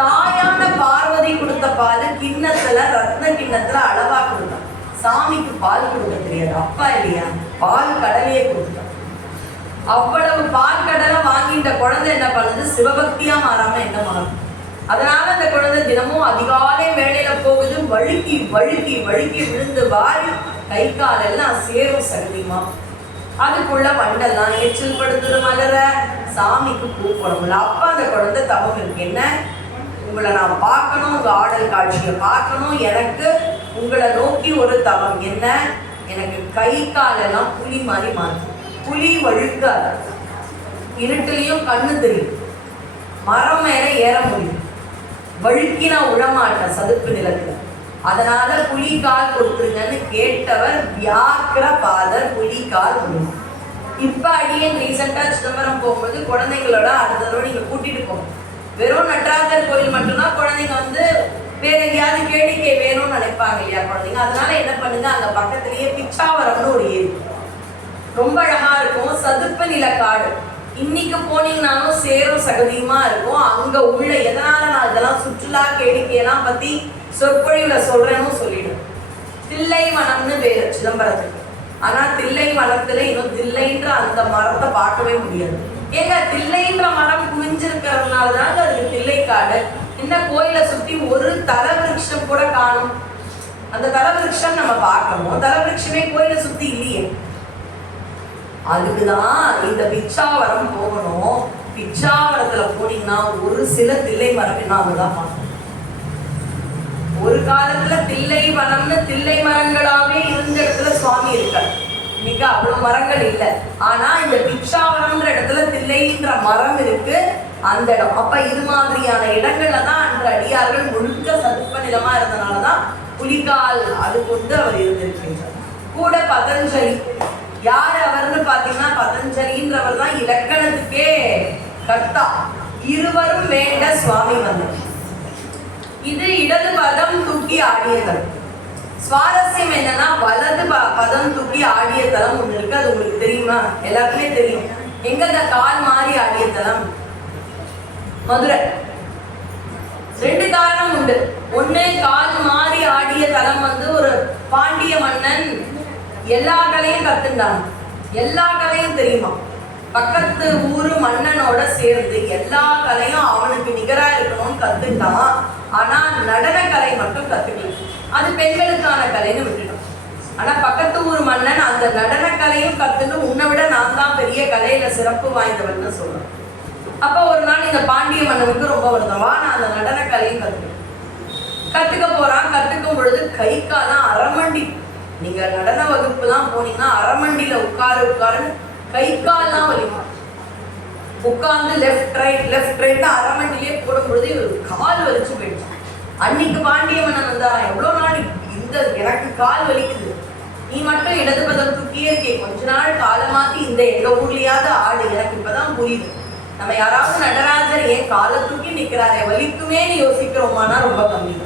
தாயான பார்வதி கொடுத்த பால் கிண்ணத்துல ரத்ன கிண்ணத்துல அளவா கொடுத்தான். சாமிக்கு பால் கொடுக்க தெரியாது. அப்பா இல்லையா, பால் கடலையே கொடுத்தான். அவ்வளவு பால் கடலை வாங்கிட்ட குழந்தை என்ன பண்ணுது, சிவபக்தியா மாறாம என்ன மாறும். அதனால அந்த குழந்தை தினமும் அதிகாலை வேலையில போகுது, வழுக்கி வழுக்கி வழுக்கி விழுந்து வாரி கை கால் எல்லாம் சேரும் சகதியுமா. அதுக்குள்ள வண்டெல்லாம் எச்சில் படுத்துது மலர. சாமிக்கு பூ போடணும்ல. அப்ப அந்த குழந்தை தவம் இருக்கு. என்ன, உங்களை நான் பார்க்கணும், உங்க ஆடல் காட்சியை பார்க்கணும், எனக்கு உங்களை நோக்கி ஒரு தவம். என்ன, எனக்கு கை காலெல்லாம் புலி மாதிரி மாறும். புலி வழுக்க இருட்டுலையும் கண்ணு தெரியும், மரம் மேல ஏற முடியும், வழுக்கி நான் உழமாட்டேன் சதுப்பு நிலத்துல. அதனால புலிகால் கொடுத்துருங்கன்னு கேட்டவர் வியாக்கிர பாதர் புலிகால் முடியும். இப்ப அடியேன் ரீசெண்டா சிதம்பரம் போகும்போது குழந்தைங்களோட அடுத்த தடவை நீங்க கூட்டிட்டு போங்க. வெறும் நடராஜர் கோயில் மட்டும்தான் குழந்தைங்க வந்து வேற எங்கேயாவது கேளிக்கை வேணும்னு நினைப்பாங்க இல்லையா குழந்தைங்க. அதனால என்ன பண்ணுங்க, அங்க பக்கத்திலேயே பிச்சாவரம்னு ஒரு ஏரி ரொம்ப அழகா இருக்கும். சதுப்பு நில காடு. இன்னைக்கு போனீங்கன்னாலும் சேரும் சகதியுமா இருக்கும். அங்க உள்ள எதனால நான் இதெல்லாம் சுற்றுலா கேளிக்கையெல்லாம் பத்தி சொற்பொழிவுல சொல்றேன்னு சொல்லிடும். தில்லை வனம்னு பேரு சிதம்பரத்துக்கு. ஆனா தில்லை வனத்துல இன்னும் தில்லைன்ற அந்த மரத்தை பார்க்கவே முடியாது. ஏங்க, தில்லைன்ற மரம் குவிஞ்சிருக்கிறதுனாலதாங்க அதுக்கு தில்லைக்காடு. இந்த கோயிலை சுத்தி ஒரு தலவிருட்சம் கூட காணும். அந்த தலவிருட்சம் நம்ம பார்க்கணும். தலவிருட்சமே கோயிலை சுத்தி இல்லையே. அதுக்குதான் இந்த பிச்சாவரம் போகணும். பிச்சாவரத்துல போனீங்கன்னா ஒரு சில தில்லை மரம் என்ன அதுதான் பார்க்கணும். ஒரு காலத்துல தில்லை வனம்னு தில்லை மரங்களாவே இருந்த இடத்துல சுவாமி இருக்கார். இன்னைக்கு அவ்வளவு மரங்கள் இல்லை. ஆனா இந்த பிச்சாவரம்ன்ற இடத்துல தில்லைன்ற மரம் இருக்கு. அந்த இடம் அப்ப இது மாதிரியான இடங்கள்ல தான் அன்று அடியார்கள் முழுக்க சதுப்ப நிலமா இருந்தனாலதான் புலிகால் அது கொண்டு அவர் இருந்திருக்கின்றார். கூட பதஞ்சலி. யார் அவர்னு பாத்தீங்கன்னா, பதஞ்சலின்றவர் தான் இலக்கணத்துக்கே கர்த்தா. இருவரும் வேண்ட சுவாமி வந்தார். இது இடது பதம் தூக்கி ஆடியதல். சுவாரஸ்யம் என்னன்னா, வலது பதம் தூக்கி ஆடிய தலம் ஒண்ணு இருக்கு. அது உங்களுக்கு தெரியுமா? எல்லாருக்குமே தெரியும். எங்க அந்த கால் மாறி ஆடிய தலம்? மதுரை. 2 காரணம் உண்டு. ஒண்ணு, கால் மாறி ஆடிய தலம் வந்து ஒரு பாண்டிய மன்னன் எல்லா கலையும் கத்துண்டான். எல்லா கலையும் தெரியுமா? பக்கத்து ஊரு மன்னனோட சேர்ந்து எல்லா கலையும் அவனுக்கு நிகரா இருக்கணும்னு கத்துட்டான். ஆனா நடன கலை மட்டும் கத்துக்கல. அது பெண்களுக்கான கலைன்னு விட்டுட்டோம். ஆனா பக்கத்து ஊர் மன்னன் அந்த நடன கலையும் கத்துன்னு உன்னை விட நான் தான் பெரிய கலையில சிறப்பு வாய்ந்தவன்னு சொல்றேன். அப்ப ஒரு நாள் இந்த பாண்டிய மன்னனுக்கு ரொம்ப வருத்தமா, நான் அந்த நடன கலையும் கத்துக்க போறான். கத்துக்கும் பொழுது கை காலம் அரமண்டி. நீங்க நடன வகுப்புலாம் போனீங்கன்னா அரமண்டியில உட்காருன்னு கை கால்லாம் வலிக்கும். உட்கார்ந்து லெஃப்ட் ரைட் அரமண்டிலே போடும் பொழுது கால் வலிச்சு போயிடுச்சு. அன்னைக்கு பாண்டிய மன்னன் வந்தா, எவ்வளவு நாள் இந்த எனக்கு கால் வலிக்குது, நீ மட்டும் இடது பதம் தூக்கியே இருக்கே, கொஞ்ச நாள் காலமாத்தி இந்த எங்க ஊர்லயாவது ஆடு. எனக்கு இப்பதான் புரியுது, நம்ம யாராவது நடராஜர் ஏன் காலை தூக்கி நிக்கிறாரே வலிக்குமேன்னு யோசிக்கிறோமானா ரொம்ப கம்மி.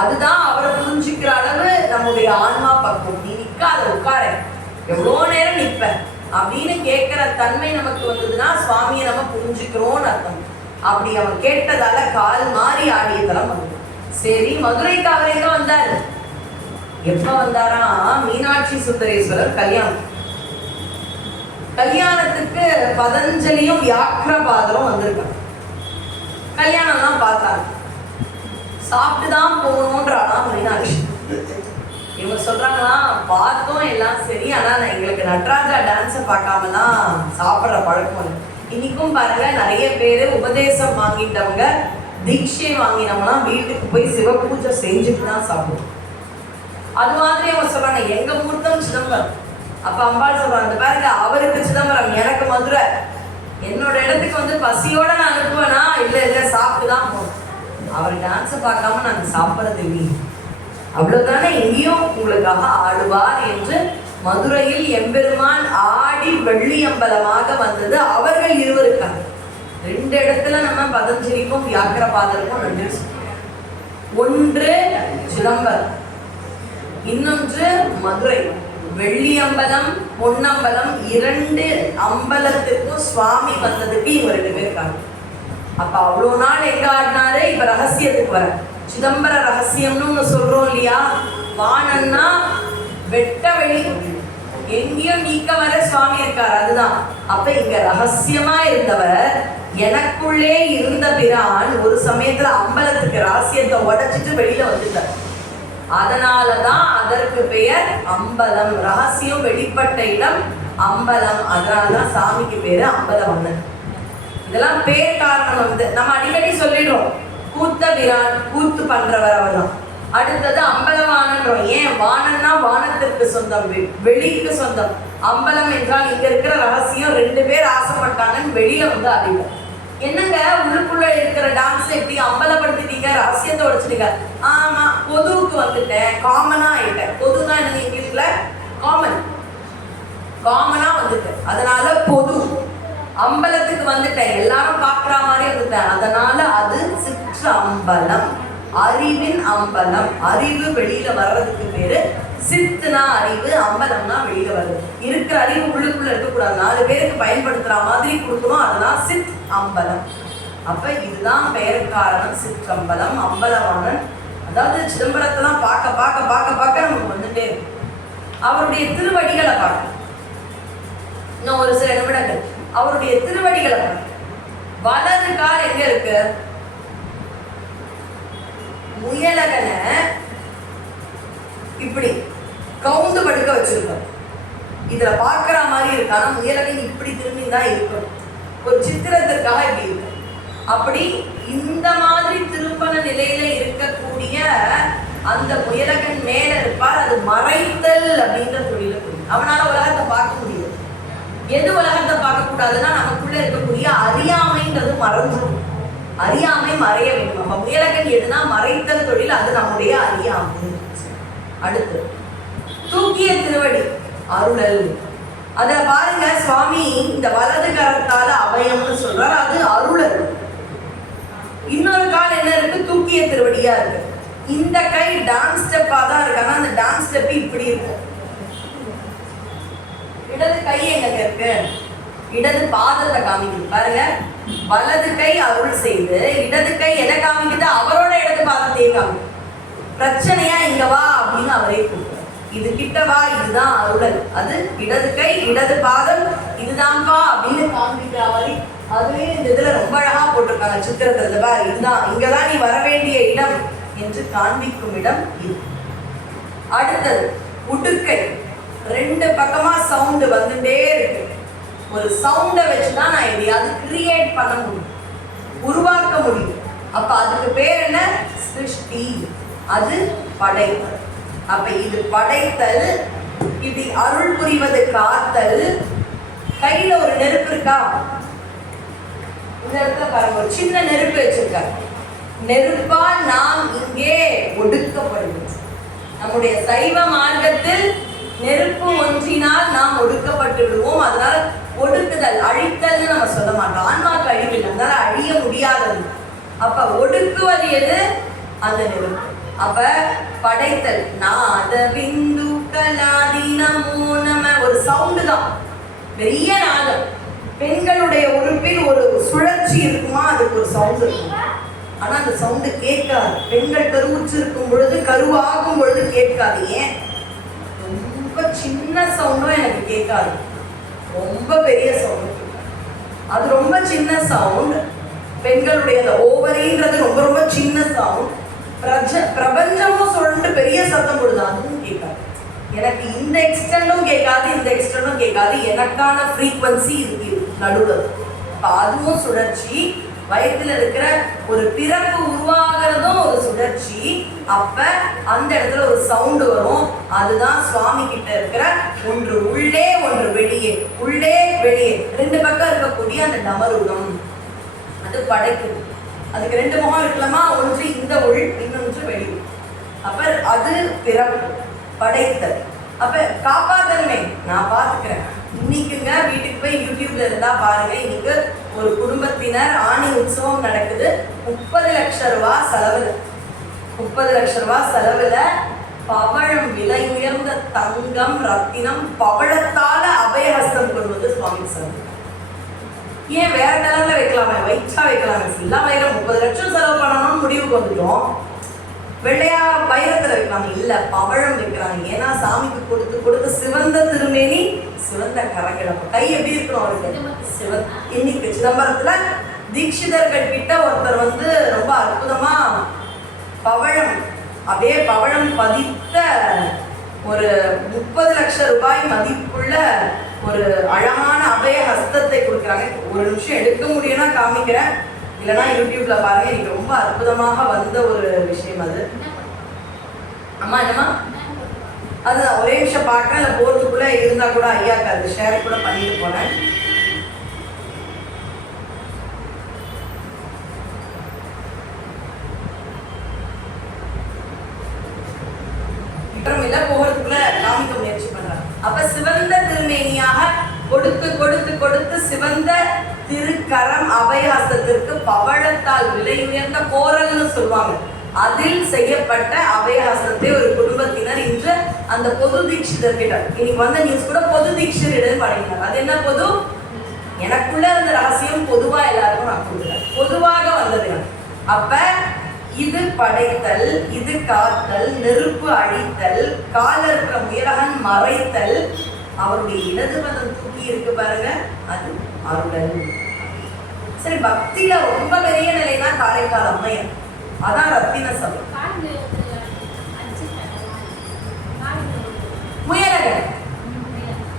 அதுதான் அவரை புரிஞ்சுக்கிற அளவு நம்முடைய ஆன்மா பக்குவம். நீ நிக்காத, உட்கார, எவ்வளோ நேரம் நிற்ப அப்படின்னு கேட்கிற தன்மை நமக்கு வந்ததுன்னா சுவாமியை நம்ம புரிஞ்சுக்கிறோம்னு அர்த்தம். அப்படி அவன் கேட்டதால கால் மாறி ஆடியதெல்லாம் வந்து சரி. மதுரைக்கு அவர் எங்க வந்தார்? எப்ப வந்தாரா? மீனாட்சி சுந்தரேஸ்வரர் கல்யாணத்துக்கு பதஞ்சலியும் வியாக்கிரபாதரும் வந்திருக்காங்க. கல்யாணம்லாம் பார்த்தாங்க. சாப்பிட்டுதான் போகணுன்றானா மீனாட்சி. இவங்க சொல்றாங்களா, பார்த்தோம் எல்லாம் சரி, ஆனா எங்களுக்கு நடராஜா டான்ஸை பார்க்காமலாம் சாப்பிட்ற பழக்கம் இல்லை. இன்னைக்கும் பாருங்க, நிறைய பேர் உபதேசம் வாங்கிட்டவங்க, தீட்சை வாங்கினவங்களாம் வீட்டுக்கு போய் சிவ பூஜை செஞ்சுட்டு தான் சாப்பிடுவோம். அது மாதிரி அவங்க சொல்றாங்க, எங்க மூர்த்தம் சிதம்பரம். அப்ப அம்பாள் சொல்றாங்க, அந்த பாருங்க, அவருக்கு சிதம்பரம், எனக்கு மதுரை. என்னோட இடத்துக்கு வந்து பசியோட நான் அனுப்புவேனா? இல்லை சாப்பிட்டு தான் போகணும். அவர் டான்ஸை பார்க்காம நாங்கள் சாப்பிட்றது இல்லை. அவ்வளவுதானே, எங்கேயும் உங்களுக்காக ஆடுவார் என்று மதுரையில் எம்பெருமான் ஆடி வெள்ளி அம்பலமாக வந்தது அவர்கள் இருவருக்காக. 2 இடத்துல நம்ம பதஞ்சலிக்கும் வியாக்கிரபாதருக்கும் நன்றி சொல்றோம். ஒன்று சிதம்பரம், இன்னொன்று மதுரை. வெள்ளி அம்பலம், பொன்னம்பலம் 2 அம்பலத்திற்கும் சுவாமி வந்ததுக்கு இவங்க 2 பேர் இருக்காங்க. அப்ப அவ்வளோ நாள் எங்க ஆடினாரு? இப்ப ரகசியத்துக்கு வர சிதம்பர ரகசியம்னு ஒண்ணு சொல்றோம் இல்லையா? வானன்னா வெட்ட வெளி, எங்கேயும் நீக்க வர சுவாமி இருக்கார், அதுதான். அப்ப இங்க ரகசியமா இருந்தவர் எனக்குள்ளே இருந்த பிரான் ஒரு சமயத்துல அம்பலத்துக்கு ரகசியத்தை உடைச்சிட்டு வெளியில வந்துட்டார். அதனாலதான் அதற்கு பெயர் அம்பலம். ரகசியம் வெளிப்பட்ட இடம் அம்பலம். அதனாலதான் சாமிக்கு பேரு அம்பலவண்ணன். இதெல்லாம் பேர் காரணம் வந்து நம்ம அடிக்கடி சொல்லிடுறோம். கூத்த பிரான், கூத்து பண்றவர் அவர் தான். அடுத்தது அம்பலவானன்றோம். ஏன்? வானன்னா வானத்திற்கு சொந்தம், வெளிக்கு சொந்தம். அம்பலம் என்றால் இங்க இருக்கிற ரகசியம் 2 பேர் ஆசைப்பட்டாங்கன்னு வெளியில வந்து அறிவோம். என்னங்க உள்ளுக்குள்ள இருக்கிற டான்ஸ் எப்படி அம்பலப்படுத்திட்டீங்க, ரகசியத்தை உடைச்சிட்டீங்க? ஆமா, பொதுவுக்கு வந்துட்டேன், காமனா ஆயிட்டேன். பொதுதான் என்னங்க இங்கிலீஷ்ல? காமனா வந்துட்டேன், அதனால பொது. அம்பலத்துக்கு வந்துட்டேன், எல்லாரும் பார்க்குற மாதிரி இருந்துட்டேன், அதனால அது சிற்று அம்பலம், அறிவின் அம்பலம். அறிவு வெளியில வர்றதுக்கு பேரு சித்துனா அறிவு, அம்பலம்னா வெளியில வருது. இருக்கிற அறிவு உள்ளுக்குள்ள இருக்கக்கூடாது, 4 பேருக்கு பயன்படுத்துற மாதிரி கொடுக்கணும், அதெல்லாம் சித் அம்பலம். அப்ப இதுதான் பெயர் காரணம், சிற்றம்பலம், அம்பலவானன். அதாவது சிதம்பரத்தெல்லாம் பார்க்க பார்க்க பார்க்க பார்க்க நமக்கு வந்துட்டே இருக்கு. அவருடைய திருவடிகளை பார்க்க இன்னும் ஒரு சில நிமிடங்கள் அவருடைய திருவடிகளை பார்க்க. வலது கால் எங்க இருக்கு? முயலகனை இப்படி கவுந்து படுக்க வச்சிருக்கோம். இதுல பார்க்கிற மாதிரி இருக்கு, ஆனா முயலகன் இப்படி திரும்பி தான் இருக்கும். ஒரு சித்திரத்திற்காக இப்படி இருக்கு. அப்படி இந்த மாதிரி திருப்பன நிலையில இருக்கக்கூடிய அந்த முயலகன் மேல இருப்பார். அது மறைத்தல் அப்படின்ற தொழில புரியும். அவனால உலகத்தை பார்க்க முடியும். எது உலகத்தை பார்க்க கூடாதுன்னா நமக்குள்ள இருக்கக்கூடிய அறியாமைன்றது மறைஞ்சிடும். அறியாமை மறைய வேண்டும். அப்ப முயலகன் எதுனா மறைத்தல் தொழில், அது நம்முடைய அறியாமை. அடுத்து தூக்கிய திருவடி அருளல். அத பாருங்க, சுவாமி இந்த வலது கரத்தால அபயம்னு சொல்றாரு, அது அருளல். இன்னொரு கால் என்ன இருக்கு? தூக்கிய திருவடியா இருக்கு. இந்த கை டான்ஸ் ஸ்டெப்பா தான் இருக்கு, ஆனா அந்த டான்ஸ் ஸ்டெப் இப்படி இருக்கும். இடது கை எங்க இருக்கு? இடது பாதத்தை காமிக்குது பாருங்க. வலது கை அருள் செய்து, இடது கை எதை காமிக்குது? அவரோட இடது பாதத்தையே காமிக்குது. பிரச்சனையா இங்க வா அப்படின்னு அவரே கூப்பிடுறார். இது கிட்ட வா, இதுதான் அருளல். அது இடது கை இடது பாதம் இதுதான்ப்பா அப்படின்னு காமிக்கிற மாதிரி. அதுவே இந்த இதுல ரொம்ப அழகா போட்டிருக்காங்க சித்திரத்துல. பாரு, இதுதான், இங்கதான் நீ வர வேண்டிய இடம் என்று காண்பிக்கும் இடம் இது. அடுத்தது உடுக்கை. 2 பக்கமா சவுண்ட் வந்துட்டே இருக்கு. ஒரு சவுண்டை வச்சுதான் நான் எதையாவது கிரியேட் பண்ண முடியும், உருவாக்க முடியும். அப்ப அதுக்கு பேர் என்ன? சிருஷ்டி. அது படைத்தல். அப்ப இது படைத்தல், இது அருள் புரிவது காத்தல். கையில ஒரு நெருப்பு இருக்கா? இந்த இடத்துல பாருங்க, ஒரு சின்ன நெருப்பு வச்சிருக்காரு. நெருப்பால் நாம் இங்கே ஒடுக்கப்படுகிறோம். நம்முடைய சைவ மார்க்கத்தில் நெருப்பு ஒன்றினால் நாம் ஒடுக்கப்பட்டு விடுவோம். அதனால ஒடுக்குதல், அழித்தல்னு நம்ம சொல்ல மாட்டோம். ஆன்மாக்கு அழிவில்லை, அதனால அழிய முடியாதது. அப்ப ஒடுக்குவது எது? அந்த நெருப்பு. அப்ப படைத்தல் நாத பிந்து கலாதி நமோ நம ஒரு சவுண்டு தான், பெரிய நாதம். பெண்களுடைய உறுப்பில் ஒரு சுழற்சி இருக்குமா, அதுக்கு ஒரு சவுண்ட் இருக்கும். ஆனா அந்த சவுண்டு கேட்காது. பெண்கள் கருவுற்று இருக்கும் பொழுது, கருவாகும் பொழுது கேட்காது. ஏன்? ரொம்ப சின்ன சவுண்டும் எனக்கு கேட்காது, ரொம்ப பெரிய சவுண்ட். அது ரொம்ப சின்ன சவுண்ட். பெண்களுடைய அந்த ஓவரின்றது ரொம்ப ரொம்ப சின்ன சவுண்ட். பிரபஞ்சமும் சொல்லிட்டு பெரிய சத்தம் போடுது, அதுவும் கேட்காது. எனக்கு இந்த எக்ஸ்டெண்டும் கேட்காது, இந்த எக்ஸ்டெண்டும் கேட்காது. எனக்கான ஃப்ரீக்வன்சி இருக்கு நடுவில். அதுவும் சுழற்சி. வயிற்றுல இருக்கிற ஒரு பிறப்பு உருவாகிறதும் ஒரு சுழற்சி. அப்ப அந்த இடத்துல ஒரு சவுண்டு வரும். அதுதான் சுவாமி கிட்ட இருக்கிற ஒன்று உள்ளே ஒன்று வெளியே, உள்ளே வெளியே ரெண்டு பக்கம் இருக்கக்கூடிய அந்த டமருகம். அது படைக்குது. அதுக்கு ரெண்டு முகம் இருக்கலாமா, ஒன்று இந்த உள், இன்னொன்று வெளியே. அப்ப அது பிறப்பு, படைத்தல். அப்ப காப்பாத்தன்மை நான் பாத்துக்கிறேன். இன்னைக்குங்க வீட்டுக்கு போய் யூடியூப்ல இருந்தா பாருங்க, இன்னைக்கு ஒரு குடும்பத்தினர் ஆணி உற்சவம் நடக்குது. 30 லட்சம் ரூபாய் செலவுல, 30 லட்சம் ரூபாய் செலவுல பவழம், விலை உயர்ந்த தங்கம், ரத்தினம், பவழத்தால அபயஹஸ்தம் கொள்வது சுவாமி சார். ஏன் வேற கலர்ல வைக்கலாமே, வைச்சா வைக்கலாமே. ஃபுல்லா வைரம் 30 லட்சம் செலவு பண்ணணும்னு முடிவுக்கு வந்துட்டோம். வெள்ளையா வைரத்துல வைக்கிறாங்க, இல்ல பவழம் வைக்கிறாங்க. ஏன்னா சாமிக்கு கொடுத்து கொடுத்து சிவந்த திருமேனி, சிவந்த கரங்கள். கை எப்படி இருக்கணும் அவருக்கு? இன்னைக்கு சிதம்பரத்துல தீட்சிதர்கள் கிட்ட ஒருத்தர் வந்து ரொம்ப அற்புதமா பவழம், அப்படியே பவழம் பதித்த ஒரு 30 லட்சம் ரூபாய் மதிப்புள்ள ஒரு அழகான அபய ஹஸ்தத்தை கொடுக்குறாங்க. ஒரு நிமிஷம் எடுக்க முடியும்னா காமிக்கிறேன், இல்லைன்னா யூடியூப்ல பாருங்க. எனக்கு ரொம்ப அற்புதமாக வந்த ஒரு விஷயம் அது. அம்மா என்னம்மா, அது ஒரே நிமிஷம் பார்க்குறேன். இல்லை போகிறதுக்குள்ள இருந்தா கூட ஐயாக்கு அது ஷேர் கூட பண்ணிட்டு போனேன். இல்ல போகிறதுக்குள்ள காமிக்க முயற்சி பண்றாங்க. அப்ப சிவந்த திருமேனியாக கொடுத்து கொடுத்து கொடுத்து சிவந்த திருக்கரம் அபயஹஸ்தத்திற்கு பவழத்தால் விலை உயர்ந்த கோரல்னு சொல்லுவாங்க, அதில் செய்யப்பட்ட அபயஹஸ்தத்தை ஒரு குடும்பத்தினர் இன்று அந்த பொது தீட்சிதர்கிட்ட, இன்னைக்கு வந்த நியூஸ் கூட பொது தீட்சிதரிடம் வழங்கினார். அது என்ன பொது? எனக்குள்ள இருந்த ரகசியம் பொதுவா எல்லாருக்கும் நான் கொடுக்குறேன், பொதுவாக வந்தது. அப்ப இது படைத்தல், இது காத்தல், நெருப்பு அழித்தல், கால இருக்கிற முயலகன் மறைத்தல், அவருடைய இடது பதம் தூக்கி இருக்கு பாருங்க, அது அருளல். சரி, பக்தியில ரொம்ப பெரிய நிலைனா காரைக்கால் அம்மையர், அதான் ரத்தின சபை. முயலகன்,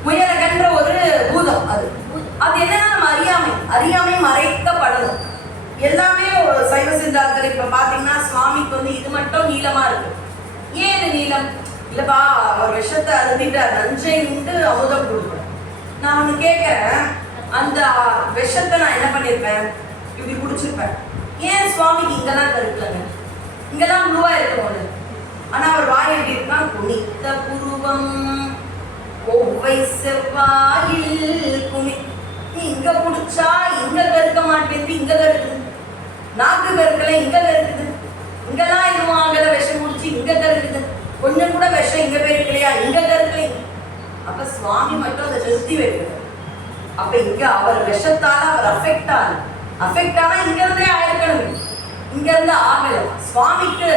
முயலகன்ற ஒரு பூதம். அது அது என்னன்னா நம்ம அறியாமை மறைக்கப்படணும். எல்லாமே சைவ சித்தாந்தத்தில் இப்ப பாத்தீங்கன்னா சுவாமிக்கு வந்து இது மட்டும் நீளமா இருக்கு. ஏன் இது நீளம்? இல்லப்பா அவர் விஷத்தை அருந்திட்டு நஞ்சை உண்டு அமுதம் கொடுப்பேன். நான் ஒண்ணு கேட்கிறேன், அந்த விஷத்தை நான் என்ன பண்ணிருப்பேன்? இப்படி குடிச்சிருப்பேன். ஏன் சுவாமிக்கு இங்கெல்லாம் இருக்குல்லங்க, இங்கெல்லாம் ப்ளூவா இருக்கணும். ஆனா அவர் வாய் எப்படி இருக்கா? குனித்த புருவம் ஒவ்வை செவ்வாயில் குனி. இங்க குடிச்சா இங்க கருக்க மாட்டேங்குது, இங்க கருக்குது. நாக்கு கருக்கல, இங்க கருக்குது. இங்கெல்லாம் எதுவும் ஆகல, விஷம் குடிச்சு இங்க கருக்குது. கொஞ்சம் கூட விஷம் இங்க போயிருக்கலையா, இங்க கருக்கலை. அப்ப சுவாமி மட்டும் அதை நிறுத்தி வைக்கிறது. அப்ப இங்க அவர் விஷத்தால அவர் அஃபெக்ட் ஆனா இங்க இருந்தே ஆயிருக்கணும், இங்க இருந்து ஆகல. சுவாமிக்கு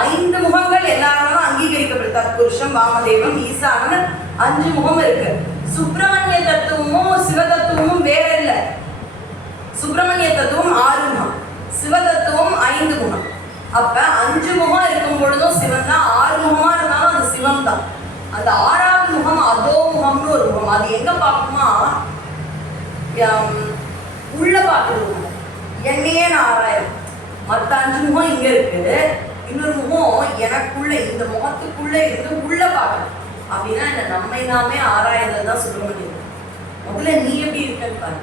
5 முகங்கள் எல்லாரும் அங்கீகரிக்கப்படும். தத்புருஷம், வாமதேவம், ஈசானன் 5 முகம் இருக்கு. சுப்பிரமணிய தத்துவமும் சிவ தத்துவமும் வேற இல்லை. சுப்பிரமணிய தத்துவம் 6 முகம், சிவ தத்துவம் 5 முகம். அப்ப 5 முகம் இருக்கும் பொழுதும் சிவன் தான், 6 முகமா இருந்தாலும் அது சிவம் தான். அந்த 6வது முகம் அதோ முகம்னு ஒரு முகம். அது எங்க பார்க்குமா? உள்ள பார்க்குறது. என்னையே நான் ஆராயம். மற்ற 5 முகம் இங்க இருக்கு, இன்னொரு முகம் எனக்குள்ள, இந்த முகத்துக்குள்ள இருந்து உள்ள பார்க்கணும். அப்படின்னா என்ன, நம்மை நாமே ஆராய்தல் தான் சுப்பிரமணியம். முதல்ல நீ எப்படி இருக்கன்னு பாரு.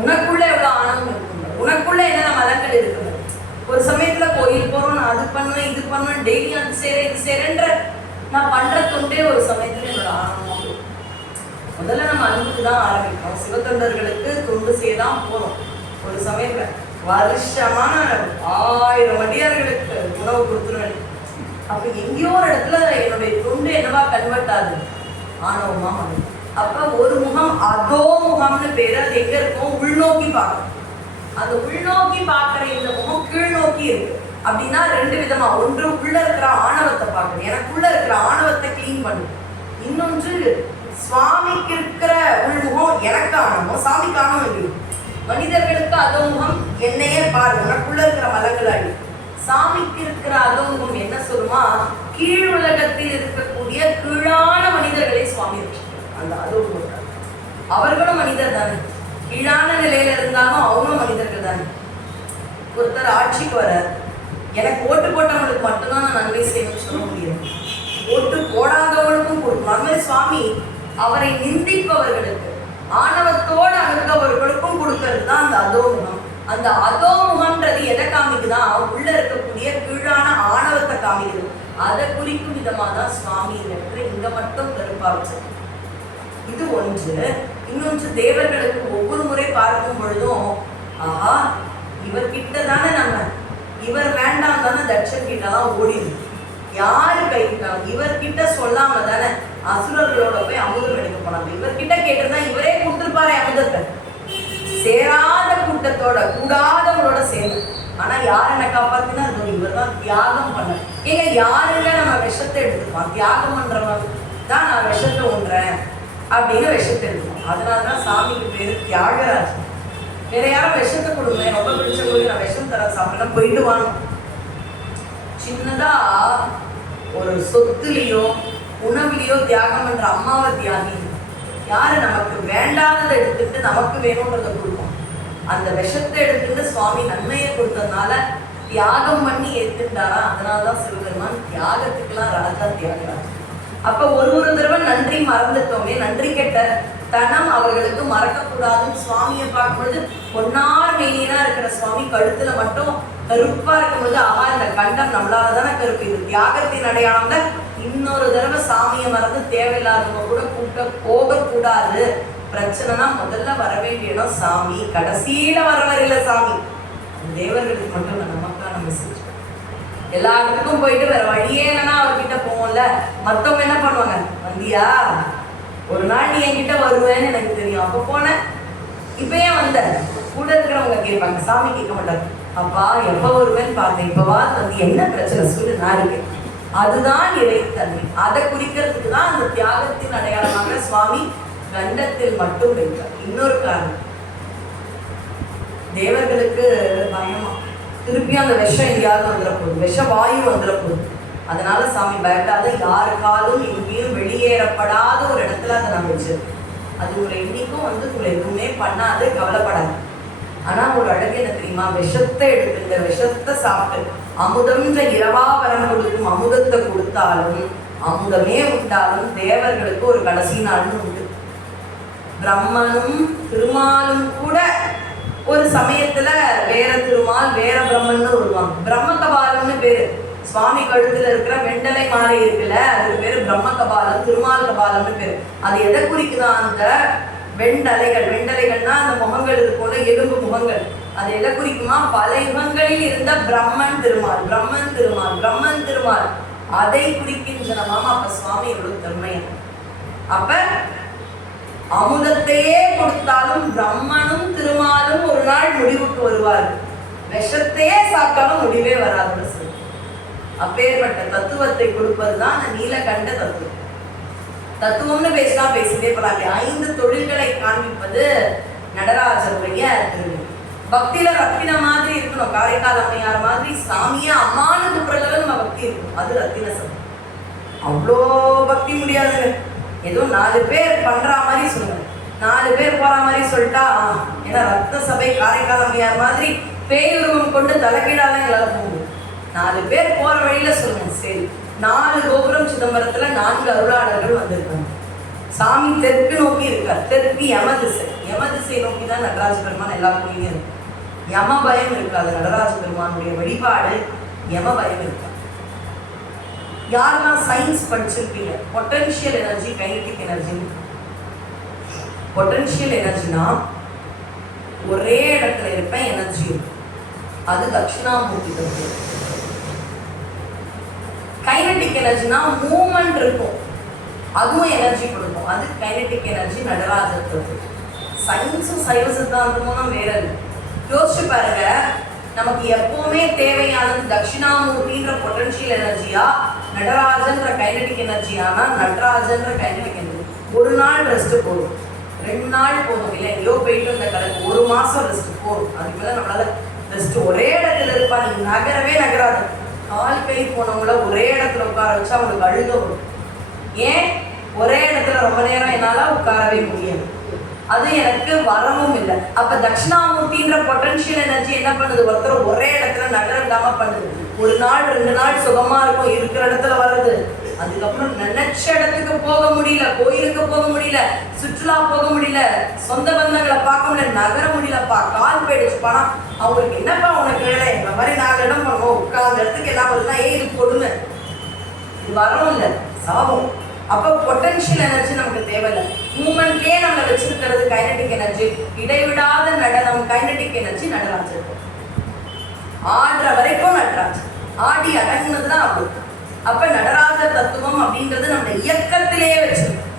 உனக்குள்ள எவ்வளவு ஆனந்தம் இருக்குங்க, உனக்குள்ள என்னென்ன மலங்கள் இருக்குங்க. ஒரு சமயத்துல கோயில் போறோம், நான் அது பண்ணுவேன் இது பண்ணுவேன், டெய்லி அது செய்றேன் இது செய்றேன்ற நான் பண்ற தொண்டே ஒரு சமயத்துல என்னோட ஆனந்தம். முதல்ல நம்ம அன்புக்கு தான் ஆரம்பிக்கிறோம். சிவத்தொண்டர்களுக்கு தொண்டு செய்யதான் போறோம். ஒரு சமயத்துல வருஷமான 1000 அடியார்களுக்கு உணவு கொடுத்துருவேன். அப்ப எங்கேயோ ஒரு இடத்துல என்னுடைய தொண்டு என்னவா கன்வெர்ட் ஆகுது, ஆணவமா மாறுது. அப்ப ஒரு முகம் அதோ முகம்னு பேரு. அது எங்க இருக்கும்? உள்நோக்கி பார்க்கணும். அந்த உள்நோக்கி பார்க்கிற இந்த முகம் கீழ் நோக்கி இருக்கு. அப்படின்னா ரெண்டு விதமா, ஒன்று உள்ள இருக்கிற ஆணவத்தை பார்க்கணும், எனக்குள்ள இருக்கிற ஆணவத்தை கிளீன் பண்ணும். இன்னொன்று சுவாமிக்கு இருக்கிற உள்முகம் எனக்கு ஆணவம், சாமிக்கு ஆணவம் இல்லை. மனிதர்களுக்கு அதோ முகம் என்னையே பாரு, உனக்குள்ள இருக்கிற மலங்கள் அடி. சாமிக்கு இருக்கிற அதோ முகம் என்ன சொல்லுமா? கீழ் உலகத்தில் இருக்கக்கூடிய கீழான மனிதர்களை சுவாமி வச்சிருக்காங்க. அந்த அதோ முகம் அவர்களும் மனிதர் தானே, கீழான நிலையில இருந்தாலும் அவங்களும் மனிதர்கள் தானே. ஒருத்தர் ஆட்சிக்கு வர, எனக்கு ஓட்டு போட்டவங்களுக்கு மட்டும்தான் நான் நன்மை செய்யணும்னு சொல்ல முடியாது, ஓட்டு போடாதவங்களுக்கும் கொடுக்கணும். அந்த மாதிரி சுவாமி அவரை நிந்திப்பவர்களுக்கு, ஆணவத்தோடு அணுகவர்களுக்கும் கொடுக்கறது தான் அந்த அதோமுகம். அந்த அதோமுகம்ன்றது எதை காமிக்குதான்? உள்ள இருக்கக்கூடிய கீழான ஆணவத்தை காமிக்குது. அதை குறிக்கும் விதமா தான் சுவாமி இங்க மட்டும் கருப்பா வச்சது. இது ஒன்று. இன்னொன்று, தேவர்களுக்கு ஒவ்வொரு முறை பார்க்கும் பொழுதும் ஆஹா இவர்கிட்ட தானே நம்ம, இவர் வேண்டாம் தானே தட்சன் கிட்டலாம் ஓடிது, யாரு கைவிட்டாங்க, இவர்கிட்ட சொல்லாம தானே அசுரர்களோட போய் அமுதம் எடுக்க போனாங்க. இவர்கிட்ட கேட்டிருந்தா இவரே கொடுத்துருப்பாரு அமுதத்தை. சேராத கூட்டத்தோட கூடாதவங்களோட சேர்ந்து. ஆனா யார் என்ன காப்பாத்தினா இவர் தான் தியாகம் பண்ண. ஏங்க யாருங்க நம்ம விஷத்தை எடுத்துப்பான்? தியாகம் பண்றவன் தான் நான் விஷத்தை உண்றேன் அப்படின்னு விஷத்தை எடுத்துப்போம். அதனாலதான் சாமிக்கு பேரு தியாகராஜ். வேற யாரும் விஷத்தை கொடுங்க, ரொம்ப பிடிச்ச போய் நான் விஷம் தர சாப்பிட போயிட்டு வாங்க. சின்னதா ஒரு சொத்துலையோ உணவுலையோ தியாகம் பண்ற அம்மாவை தியாகி. யாரு நமக்கு வேண்டாததை எடுத்துட்டு நமக்கு வேணும்ன்றதை கொடுப்போம். அந்த விஷத்தை எடுத்துட்டு சுவாமி நன்மையை கொடுத்ததுனால தியாகம் பண்ணி ஏத்துட்டாரா. அதனாலதான் சிவபெருமான் தியாகத்துக்கெல்லாம் ராஜா தியாகராஜ். அப்ப ஒரு தடவை நன்றி மறந்துட்டோமே, நன்றி கெட்ட தனம் அவர்களுக்கு மறக்கக்கூடாதுன்னு சுவாமியை பார்க்கும்பொழுது பொன்னார் மேனியனா இருக்கிற சுவாமி கழுத்துல மட்டும் கருப்பா இருக்கும்போது ஆஹா இந்த கண்டம் நம்மளாலதானே கருப்பு, இது தியாகத்தின் அடையாளம்ல. இன்னொரு தடவை சாமியை மறந்து தேவையில்லாதவங்க கூட கூட்ட போகக்கூடாது. பிரச்சனைனா முதல்ல வர வேண்டிய இடம் சாமி, கடைசியில வரவர் இல்லை சாமி. தேவர்களுக்கு மட்டும் இல்லை, நமக்கான மெசேஜ். எல்லா இடத்துக்கும் போயிட்டு வேற வழியே இல்லைன்னா அவர்கிட்ட போவோம்ல. மற்றவங்க என்ன பண்ணுவாங்க? வந்தியா ஒரு நாள் நீ என்கிட்ட வருவேன்னு எனக்கு தெரியும், அப்போ போனேன், இப்ப ஏன் வந்த? கூட இருக்கிறவங்க கேட்பாங்க, சாமி கேட்க மாட்டாங்க. அப்பா எப்ப வருவேன்னு பார்த்தேன், இப்பவா வந்து என்ன பிரச்சனை சொல்லு, நான் இருக்கேன். அதுதான் இறைத்தன்மை. அதை குறிக்கிறதுக்கு தான் அந்த தியாகத்தின் அடையாளமாக சுவாமி கண்டத்தில் மட்டும் வைத்தார். இன்னொரு காரணம், தேவர்களுக்கு பயமா, திருப்பி அந்த விஷம் எங்கேயாவது வந்துட போகுது, விஷ வாயு வந்துட போகுது. அதனால சாமி பயப்படாத, யாருக்காலும் எங்கேயும் வெளியேறப்படாத ஒரு இடத்துல அதை நான் வச்சிருக்கேன். அது உங்களை இன்னைக்கும் உங்களை எதுவுமே பண்ணாது, கவலைப்படாது. ஆனா ஒரு அழகு என்ன தெரியுமா? விஷத்தை எடுத்து, இந்த விஷத்தை சாப்பிட்டு அமுதம்ன்ற இரவாவரம் கொடுக்கும் அமுதத்தை கொடுத்தாலும் அமுதமே உண்டாலும் தேவர்களுக்கு ஒரு கடைசி நாள்னு உண்டு. பிரம்மனும் திருமாலும் கூட ஒரு சமயத்துல வேற திருமால் வேற பிரம்மன்னு வருவாங்க. பிரம்ம கபாலம்னு பேரு. சுவாமி கழுத்துல இருக்கிற வெண்டலை மாலை இருக்குல்ல, அதுக்கு பேரு பிரம்ம கபாலம், திருமால் கபாலம்னு பேரு. அது எதை குறிக்குதான்? அந்த வெண்டலைகள், வெண்டலைகள்னா அந்த முகங்கள் இருக்கும்ல, எலும்பு முகங்கள். அது எதை குறிக்குமா? பல யுகங்களில் இருந்த பிரம்மன் திருமால், பிரம்மன் திருமால், பிரம்மன் திருமால், அதை குறிக்கின்றனமாம். அப்ப சுவாமி எவ்வளவு தன்மையான. அப்ப அமுதத்தையே கொடுத்தாலும் பிரம்மனும் திருமாலும் ஒரு நாள் முடிவுக்கு வருவார். விஷத்தையே சாப்பிட்டாலும் முடிவே வராதுன்னு சொல்லு. அப்பேற்பட்ட தத்துவத்தை கொடுப்பதுதான் அந்த நீலகண்ட தத்துவம். தத்துவம்னு பேசினா பேசிட்டே போறாங்க. 5 தொழில்களை காண்பிப்பது நடராஜருடைய திருவிழா. பக்தியில ரத்தின மாதிரி இருக்கணும். காரைக்கால் அம்மையார் மாதிரி சாமியா அம்மானு கூப்பிடுறதுல நம்ம பக்தி இருக்கணும். அது ரத்தின சபை. அவ்வளோ பக்தி முடியாதுங்க. ஏதோ 4 பேர் பண்ற மாதிரி சொல்லுங்க, 4 பேர் போற மாதிரி சொல்லிட்டா, ஏன்னா ரத்ன சபை காரைக்கால் அம்மையார் மாதிரி பேயுருவம் கொண்டு தலைக்கீழால எங்களால போகும். 4 பேர் போற வழியில சொல்லுங்க. சரி, 4 கோபுரம் சிதம்பரத்துல 4 அருளாளர்கள் வந்திருக்காங்க. சாமி தெற்கு நோக்கி இருக்கார். தெற்கு யமதிசை. யமதிசை நோக்கி தான் நடராஜ பெருமான் எல்லா கோயிலும் இருக்கு. யம பயம் இருக்காது. நடராஜ பெருமானுடைய வழிபாடு யம பயம் இருக்காது. யாரெல்லாம் சயின்ஸ் படிச்சிருக்கீங்க? Potential energy, kinetic energy. Potential எனர்ஜினா ஒரே இடத்துல இருப்பேன், எனர்ஜி இருக்கும். அது தட்சிணாமூர்த்தி தத்துவம். கைனடிக் எனர்ஜினா மூவ்மெண்ட் இருக்கும், அதுவும் எனர்ஜி கொடுக்கும். அது கைனடிக் எனர்ஜி நடராஜத்துக்கு. சயின்ஸும் சைவ சித்தாந்தமும் வேற யோசிச்சு பாருங்க. நமக்கு எப்பவுமே தேவையானது தட்சிணாமூர்த்தின்ற பொட்டன்ஷியல் எனர்ஜியா, நடராஜன்ற கைனடிக் எனர்ஜியானா நடராஜன்ற கைனடிக் எனர்ஜி. ஒரு நாள் ரெஸ்ட் போதும், 2 நாள் போதும். இல்லை எங்கேயோ போயிட்டு வந்த கணக்கு 1 மாசம் ரெஸ்ட் போதும். அதுக்கு மேலே நம்மளால ரெஸ்ட் ஒரே இடத்துல இருப்பா, நீங்க நகரவே நகராது. கால் கை போனவங்கள ஒரே இடத்துல உட்கார வச்சா அவங்களுக்கு அழுக வரும். ஏன் ஒரே இடத்துல ரொம்ப நேரம் என்னால் உட்காரவே முடியாது, அது எனக்கு வரவும் இல்லை. அப்போ தட்சிணாமூர்த்தின்ற பொட்டன்ஷியல் எனர்ஜி என்ன பண்ணுது, ஒருத்தர் ஒரே இடத்துல நகர விடாம பண்ணுது. 1 நாள் 2 நாள் சுகமா இருக்கும், இருக்கிற இடத்துல வர்றது. அதுக்கப்புறம் நினைச்ச இடத்துக்கு போக முடியல, கோயிலுக்கு போக முடியல, சுற்றுலா போக முடியல, சொந்த பந்தங்களை பார்க்க முடியல, நகர முடியலப்பா, கால் போயிடுச்சுப்பானா அவங்களுக்கு என்னப்பா உனக்கு வேலை, இந்த மாதிரி 4 இடம் பண்ணுவோம், உட்கார்ந்த இடத்துக்கு என்ன வருதுன்னா இது கொடுமை, இது வரவும் இல்லை, சாபம். அப்போ பொட்டன்ஷியல் எனர்ஜி நமக்கு தேவையில்லை. மூமெண்ட்லேயே நம்மளை வச்சிருக்கிறது கைனடிக் எனர்ஜி. இடைவிடாத நடனம் கைனடிக் எனர்ஜி நடராஜர். ஆடுற வரைக்கும் நடராஜர், ஆடி அடங்குனதுதான் அப்படி. அப்ப நடராஜர் தத்துவம் அப்படின்றது நம்ம இயக்கத்திலேயே வச்சிருக்கோம்.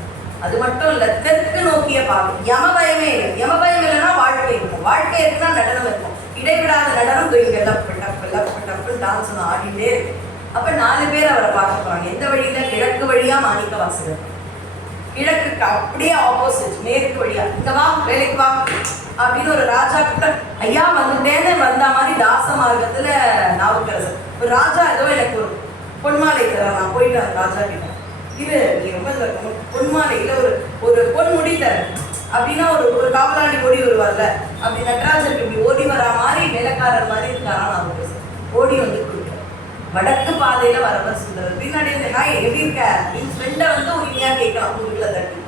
அது மட்டும் இல்ல, தெற்கு நோக்கிய பாகம். யமபயமே இல்லை. யமபயம் இல்லைன்னா வாழ்க்கை இருக்கும், வாழ்க்கை இருக்குன்னா நடனம் இருக்கும். இடைவிடாத நடனம் டப்பு டான்ஸ் ஆடிட்டே இருக்கு. அப்ப 4 பேர் அவரை பார்க்க போறாங்க. எந்த வழியில? கிழக்கு வழியா மாணிக்க வாசகர், கிழக்குக்கு அப்படியே ஆப்போசிட் மேற்கு வழியா. இங்க வா, வேலைக்கு வா அப்படின்னு ஒரு ராஜா கிட்ட ஐயா வந்துட்டேன்னு வந்த மாதிரி தாச மார்க்கத்துல நாவுக்கரசர். ஒரு ராஜா ஏதோ எனக்கு ஒரு பொன்மாலை தர, நான் போயிட்டு அந்த ராஜா கிட்ட, இது நீ ரொம்ப பொன்மாலையில ஒரு பொன்முடி தர அப்படின்னா ஒரு காவலாளி ஓடி வருவார்ல, அப்படி நடராஜருக்கு இப்படி ஓடி வரா மாதிரி வேலைக்காரர் மாதிரி இருக்காரா நாவுக்கரசர். ஓடி வந்து கொடுக்க வடக்கு பாதையில வரவர் சுந்தரர் பின்னாடி இருந்து ஹாய் எப்படி இருக்க என் ஃப்ரெண்டை வந்து உரிமையா கேட்கலாம், முதுகுல தட்டி.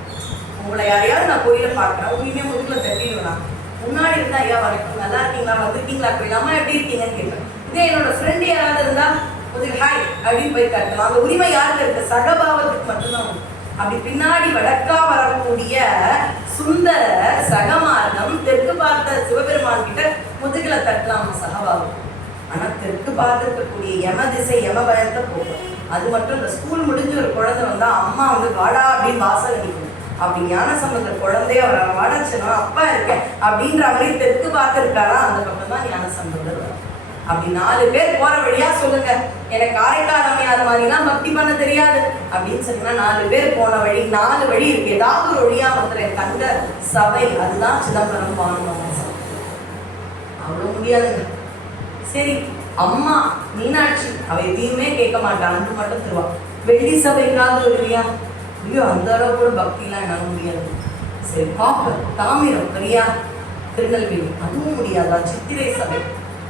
உங்களை யாரையாவது நான் கோயில பார்க்குறேன், உரிமையா முதுகுல தட்டிடுவேன். முன்னாடி இருந்தா ஐயா வணக்கம், நல்லா இருக்கீங்களா, வந்திருக்கீங்களா, கோயில் அம்மா எப்படி இருக்கீங்கன்னு கேட்பேன். இதே என்னோட ஃப்ரெண்டு யாராவது இருந்தா முதல் ஹாய் அப்படின்னு போய் காட்டலாம். அந்த உரிமை யாருக்கு இருக்கு? சகபாவத்துக்கு மட்டும்தான். அப்படி பின்னாடி வடக்கா வரக்கூடிய சுந்தர சகமார்க்கம் தெற்கு பார்த்த சிவபெருமான் கிட்ட முதுகுல தட்டலாம் சகபாவம். ஆனா தெற்கு பார்த்துருக்கக்கூடிய யம திசை யம பயத்தை போகும். அது மட்டும் இந்த ஸ்கூல் முடிஞ்சு ஒரு குழந்தை வந்தா அம்மா வந்து வாடா அப்படின்னு வாசல் அடிக்கணும். அப்படி ஞான சம்பந்த குழந்தைய அவர் வாடச்சுனா அப்பா இருக்கேன் அப்படின்ற மாதிரி தெற்கு பார்த்துருக்காரா, அந்த பக்கம் தான் ஞான சம்பந்தர் வரும். அப்படி 4 பேர் போற வழியா சொல்லுங்க, எனக்கு காரைக்கால் அம்மையார் மாதிரிலாம் பக்தி பண்ண தெரியாது அப்படின்னு சொன்னீங்கன்னா 4 பேர் போன வழி 4 வழி இருக்கு. ஏதாவது ஒரு வழியா வந்துடுறேன் தங்க சபை, அதுதான் சிதம்பரம் வாங்கணும். அவ்வளவு முடியாதுங்க. சரி அம்மா மீனாட்சி அவ எதையுமே கேட்க மாட்டான், அன்பு மட்டும் தருவா. வெள்ளி சபைக்காவது இல்லையா? ஐயோ அந்த அளவு கூட பக்திலாம் என்னால முடியாது. சரி காப்பர் தாமிரம் பெரியா திருநெல்வேலி, அதுவும் முடியாதா? சித்திரை சபை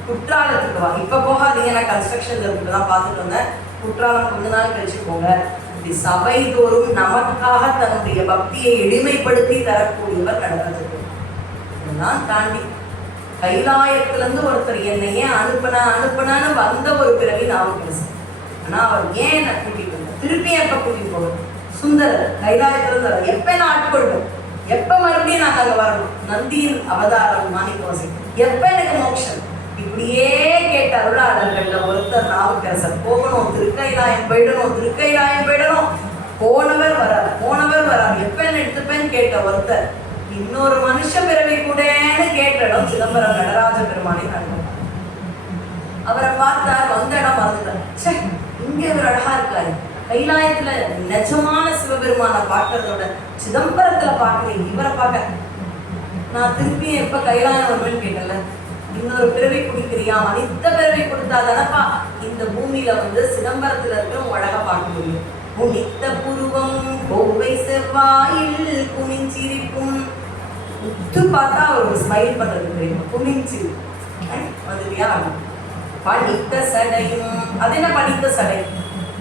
குற்றாலத்துக்கு வா. இப்ப போகாதீங்க, நான் கன்ஸ்ட்ரக்ஷன் தான் பார்த்துட்டு வந்தேன். குற்றாலம் கொஞ்ச நாள் கழிச்சு போங்க. இப்படி சபை தோறும் நமக்காக தன்னுடைய பக்தியை எளிமைப்படுத்தி தரக்கூடியவர் நடராஜர். இதெல்லாம் தாண்டி கைலாயத்திலிருந்து ஒருத்தர் என்னையே அனுப்புனான்னு வந்த ஒரு பிறவி நாவுக்கரசர். ஆனா அவர் ஏன் என்ன கூட்டிட்டு வந்தார்? திருப்பி எப்ப கூட்டிட்டு போகணும்? சுந்தரர் கைலாயத்திலிருந்து எப்ப என்ன ஆட்கொள்ளும், எப்ப மறுபடியும் நாங்க அங்க வரணும்? நந்தியின் அவதாரம் மாணிக்கவாசகர், எப்ப எனக்கு மோட்சம்? இப்படியே கேட்ட அருளாளர்கள்ல ஒருத்தர் நாவுக்கரசர். போகணும், திருக்கைலாயம் போயிடணும். போனவர் வரார், எப்ப என்ன எடுத்துப்பேன்னு கேட்ட ஒருத்தர். இன்னொரு மனுஷ பிறவி கூடன்னு கேட்டடம் சிதம்பரம் நடராஜ பெருமானை நண்பர். அவரை பார்த்தார், வந்த இடம் மறந்துட்டார். இங்க இவர் அழகா இருக்காரு, கைலாயத்துல நிஜமான சிவபெருமான பார்க்கறதோட சிதம்பரத்துல பார்க்கிறேன், இவரை பார்க்க நான் திருப்பி எப்ப கைலாயம் வருவேன்னு கேட்டல. இன்னொரு பிறவை குடிக்கிறியா? அனித்த பிறவை கொடுத்தாதானப்பா இந்த பூமியில வந்து சிதம்பரத்துல இருக்கிற அழகா பார்க்க முடியும். புனித்த புருவம் கோவை செவ்வாயில் குனிஞ்சிரிக்கும். உத்து பார்த்தா அவர் ஸ்மைல் பண்றது தெரியும், குனிஞ்சிரு வந்துவியா. பனித்த சடையும், அது என்ன பனித்த சடை?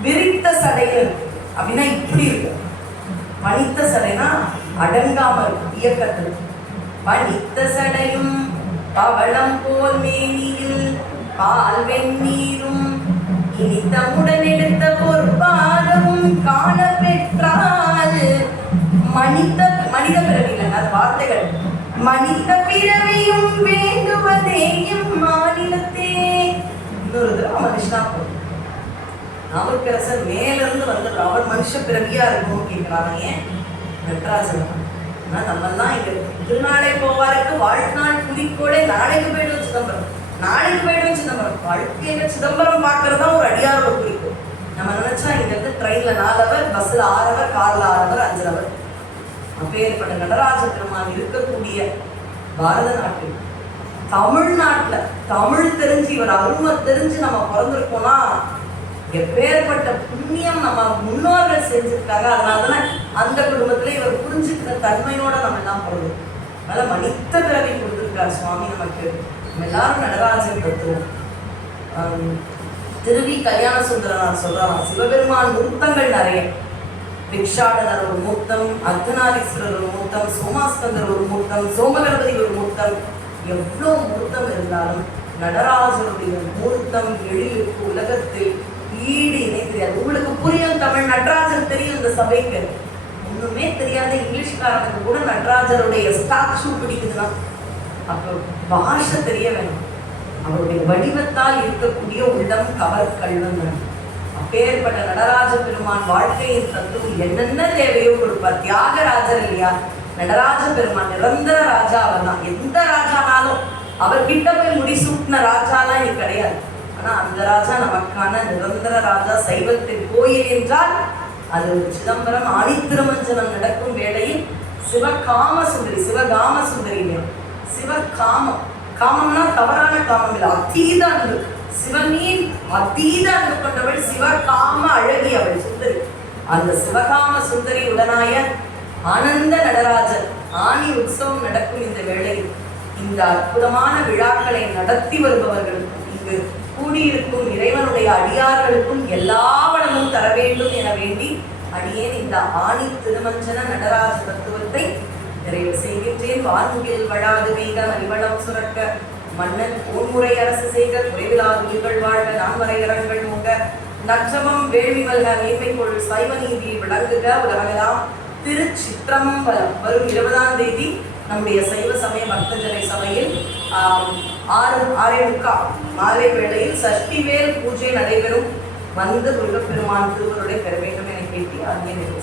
விரித்த சடைகள் அப்படின்னா இப்படி இருக்கும். பனித்த சடைனா அடங்காம இருக்கும் இயக்கத்துல. பனித்த சடையும் பவளம் போல் மேனியில் பால் வெந்நீரும் இனித்தமுடன் எடுத்த பொற்பாதமும் காண பெற்றால் மனித பிறவிகள், அது வார்த்தைகள். மனித பிறவியும் வேண்டுவதே மாநிலத்தே. இன்னொரு தடவை மனுஷனா போதும். நாவுக்கரசர் மேலிருந்து வந்தவர். அவர் மனுஷ பிறவியா இருக்கணும்னு கேட்கிறாங்க. ஏன்? நடராஜன். ஆனால் நம்மெல்லாம் இங்க திருநாளை போவாருக்கு வாழ்நாள் குறிக்கோளே நாளைக்கு போயிடுவோம் சிதம்பரம், நாளைக்கு போயிடுவோம் சிதம்பரம். வாழ்க்கையில சிதம்பரம் பார்க்கறதா ஒரு அடியாரோட குறிக்கோள். நம்ம நினைச்சா இங்க இருந்து ட்ரெயின்ல 4 ஹவர், பஸ்ல 6 ஹவர், கார்ல 6 ஹவர், 5 ஹவர். அப்பேற்பட்ட நடராஜ பெருமான் இருக்கக்கூடிய பாரத நாட்டில், தமிழ்நாட்டுல தமிழ் தெரிஞ்சு இவர் அருமை தெரிஞ்சு நம்ம பிறந்திருக்கோம்னா எப்பேற்பட்ட புண்ணியம் நம்ம முன்னோர்கள் செஞ்சிருக்காங்க. அதனாலதான் அந்த குடும்பத்துல இவர் புரிஞ்சுக்கிற தன்மையோட நம்ம எல்லாம் பிறந்தோம். அதனால மனித பிறவி கொடுத்துருக்கார் சுவாமி நமக்கு. நம்ம எல்லாரும் நடராஜன் கத்துவோம். திருவி கல்யாண சுந்தரனார் சொல்றாராம், சிவபெருமான் மூர்த்தங்கள் நிறைய. பிக்ஷாடனர் ஒரு மூர்த்தம், அர்த்தநாரீஸ்வரர் ஒரு மூர்த்தம், சோமாஸ்கந்தர் ஒரு மூர்த்தம், சோமகணபதி ஒரு மூர்த்தம். எவ்வளோ மூர்த்தம் இருந்தாலும் நடராஜருடைய மூர்த்தம் எழிலுக்கு உலகத்தில் ஈடு இணை தெரியாது. உங்களுக்கு புரியும் தமிழ், நடராஜர் தெரியும் இந்த சபைக்கு. ஒண்ணுமே தெரியாத இங்கிலீஷ்காரனுக்கு கூட நடராஜருடைய ஸ்டாச்சு பிடிக்குதுன்னா அப்போ பாஷை தெரிய வேணும். அவருடைய வடிவத்தால் இருக்கக்கூடிய உள்ளம் கவர் கல்வன். அப்பேற்பட்ட நடராஜ பெருமான் வாழ்க்கையின் தத்துவம் என்னென்ன தேவையோ கொடுப்பார். தியாகராஜர் இல்லையா நடராஜ பெருமான், நிரந்தர ராஜா அவர் தான். எந்த ராஜானாலும் அவர்கிட்ட போய் முடிசூட்டின ராஜாலாம் இது கிடையாது. ஆனா அந்த ராஜா நமக்கான நிரந்தர ராஜா. சைவத்தின் கோயில் என்றால் அது சிதம்பரம் ஆணி திருமஞ்சனம் நடக்கும் வேளையில் சிவகாம சுந்தரி, சிவகாம சுந்தரி, சிவகாமம். காமம்னா தவறான காமம் இல்லை, அதீத அன்பு. சிவனின் அதீத அன்பு கொண்டவள் சிவகாம அழகி அவள் சுந்தரி. அந்த சிவகாம சுந்தரி உடனாய ஆனந்த நடராஜர் ஆணி உற்சவம் நடக்கும் இந்த வேளையில் இந்த அற்புதமான விழாக்களை நடத்தி வருபவர்களுக்கும் இங்கு கூடியிருக்கும் இறைவனுடைய அடியார்களுக்கும் எல்லா வளமும் தர வேண்டும் என வேண்டி அடியேன் இந்த ஆணி திருமஞ்சன நடராஜ தத்துவத்தை நிறைவு செய்கின்றேன். வான்முகில் வழாது பெய்க மணிவளம் சுரக்க, மன்னன் போன்முறை அரசு செய்க, குறைவிலாது உயிர்கள் வாழ்க, நான்மறை அரண்கள் மூங்க, நற்றமம் வேள்வி மல்க, மேன்மை பொருள் சைவ நீதி விளங்குக உலகெல்லாம். திருச்சிற்றம்பலம் வரும் 20ஆம் தேதி நம்முடைய சைவ சமய பக்தஜனை சபையில் 6:45 மாலை வேளையில் சஷ்டிவேல் பூஜை நடைபெறும். வந்து முருகப்பெருமான் திருவருளை பெற வேண்டும் என கேட்டு அங்கே நிறைவு.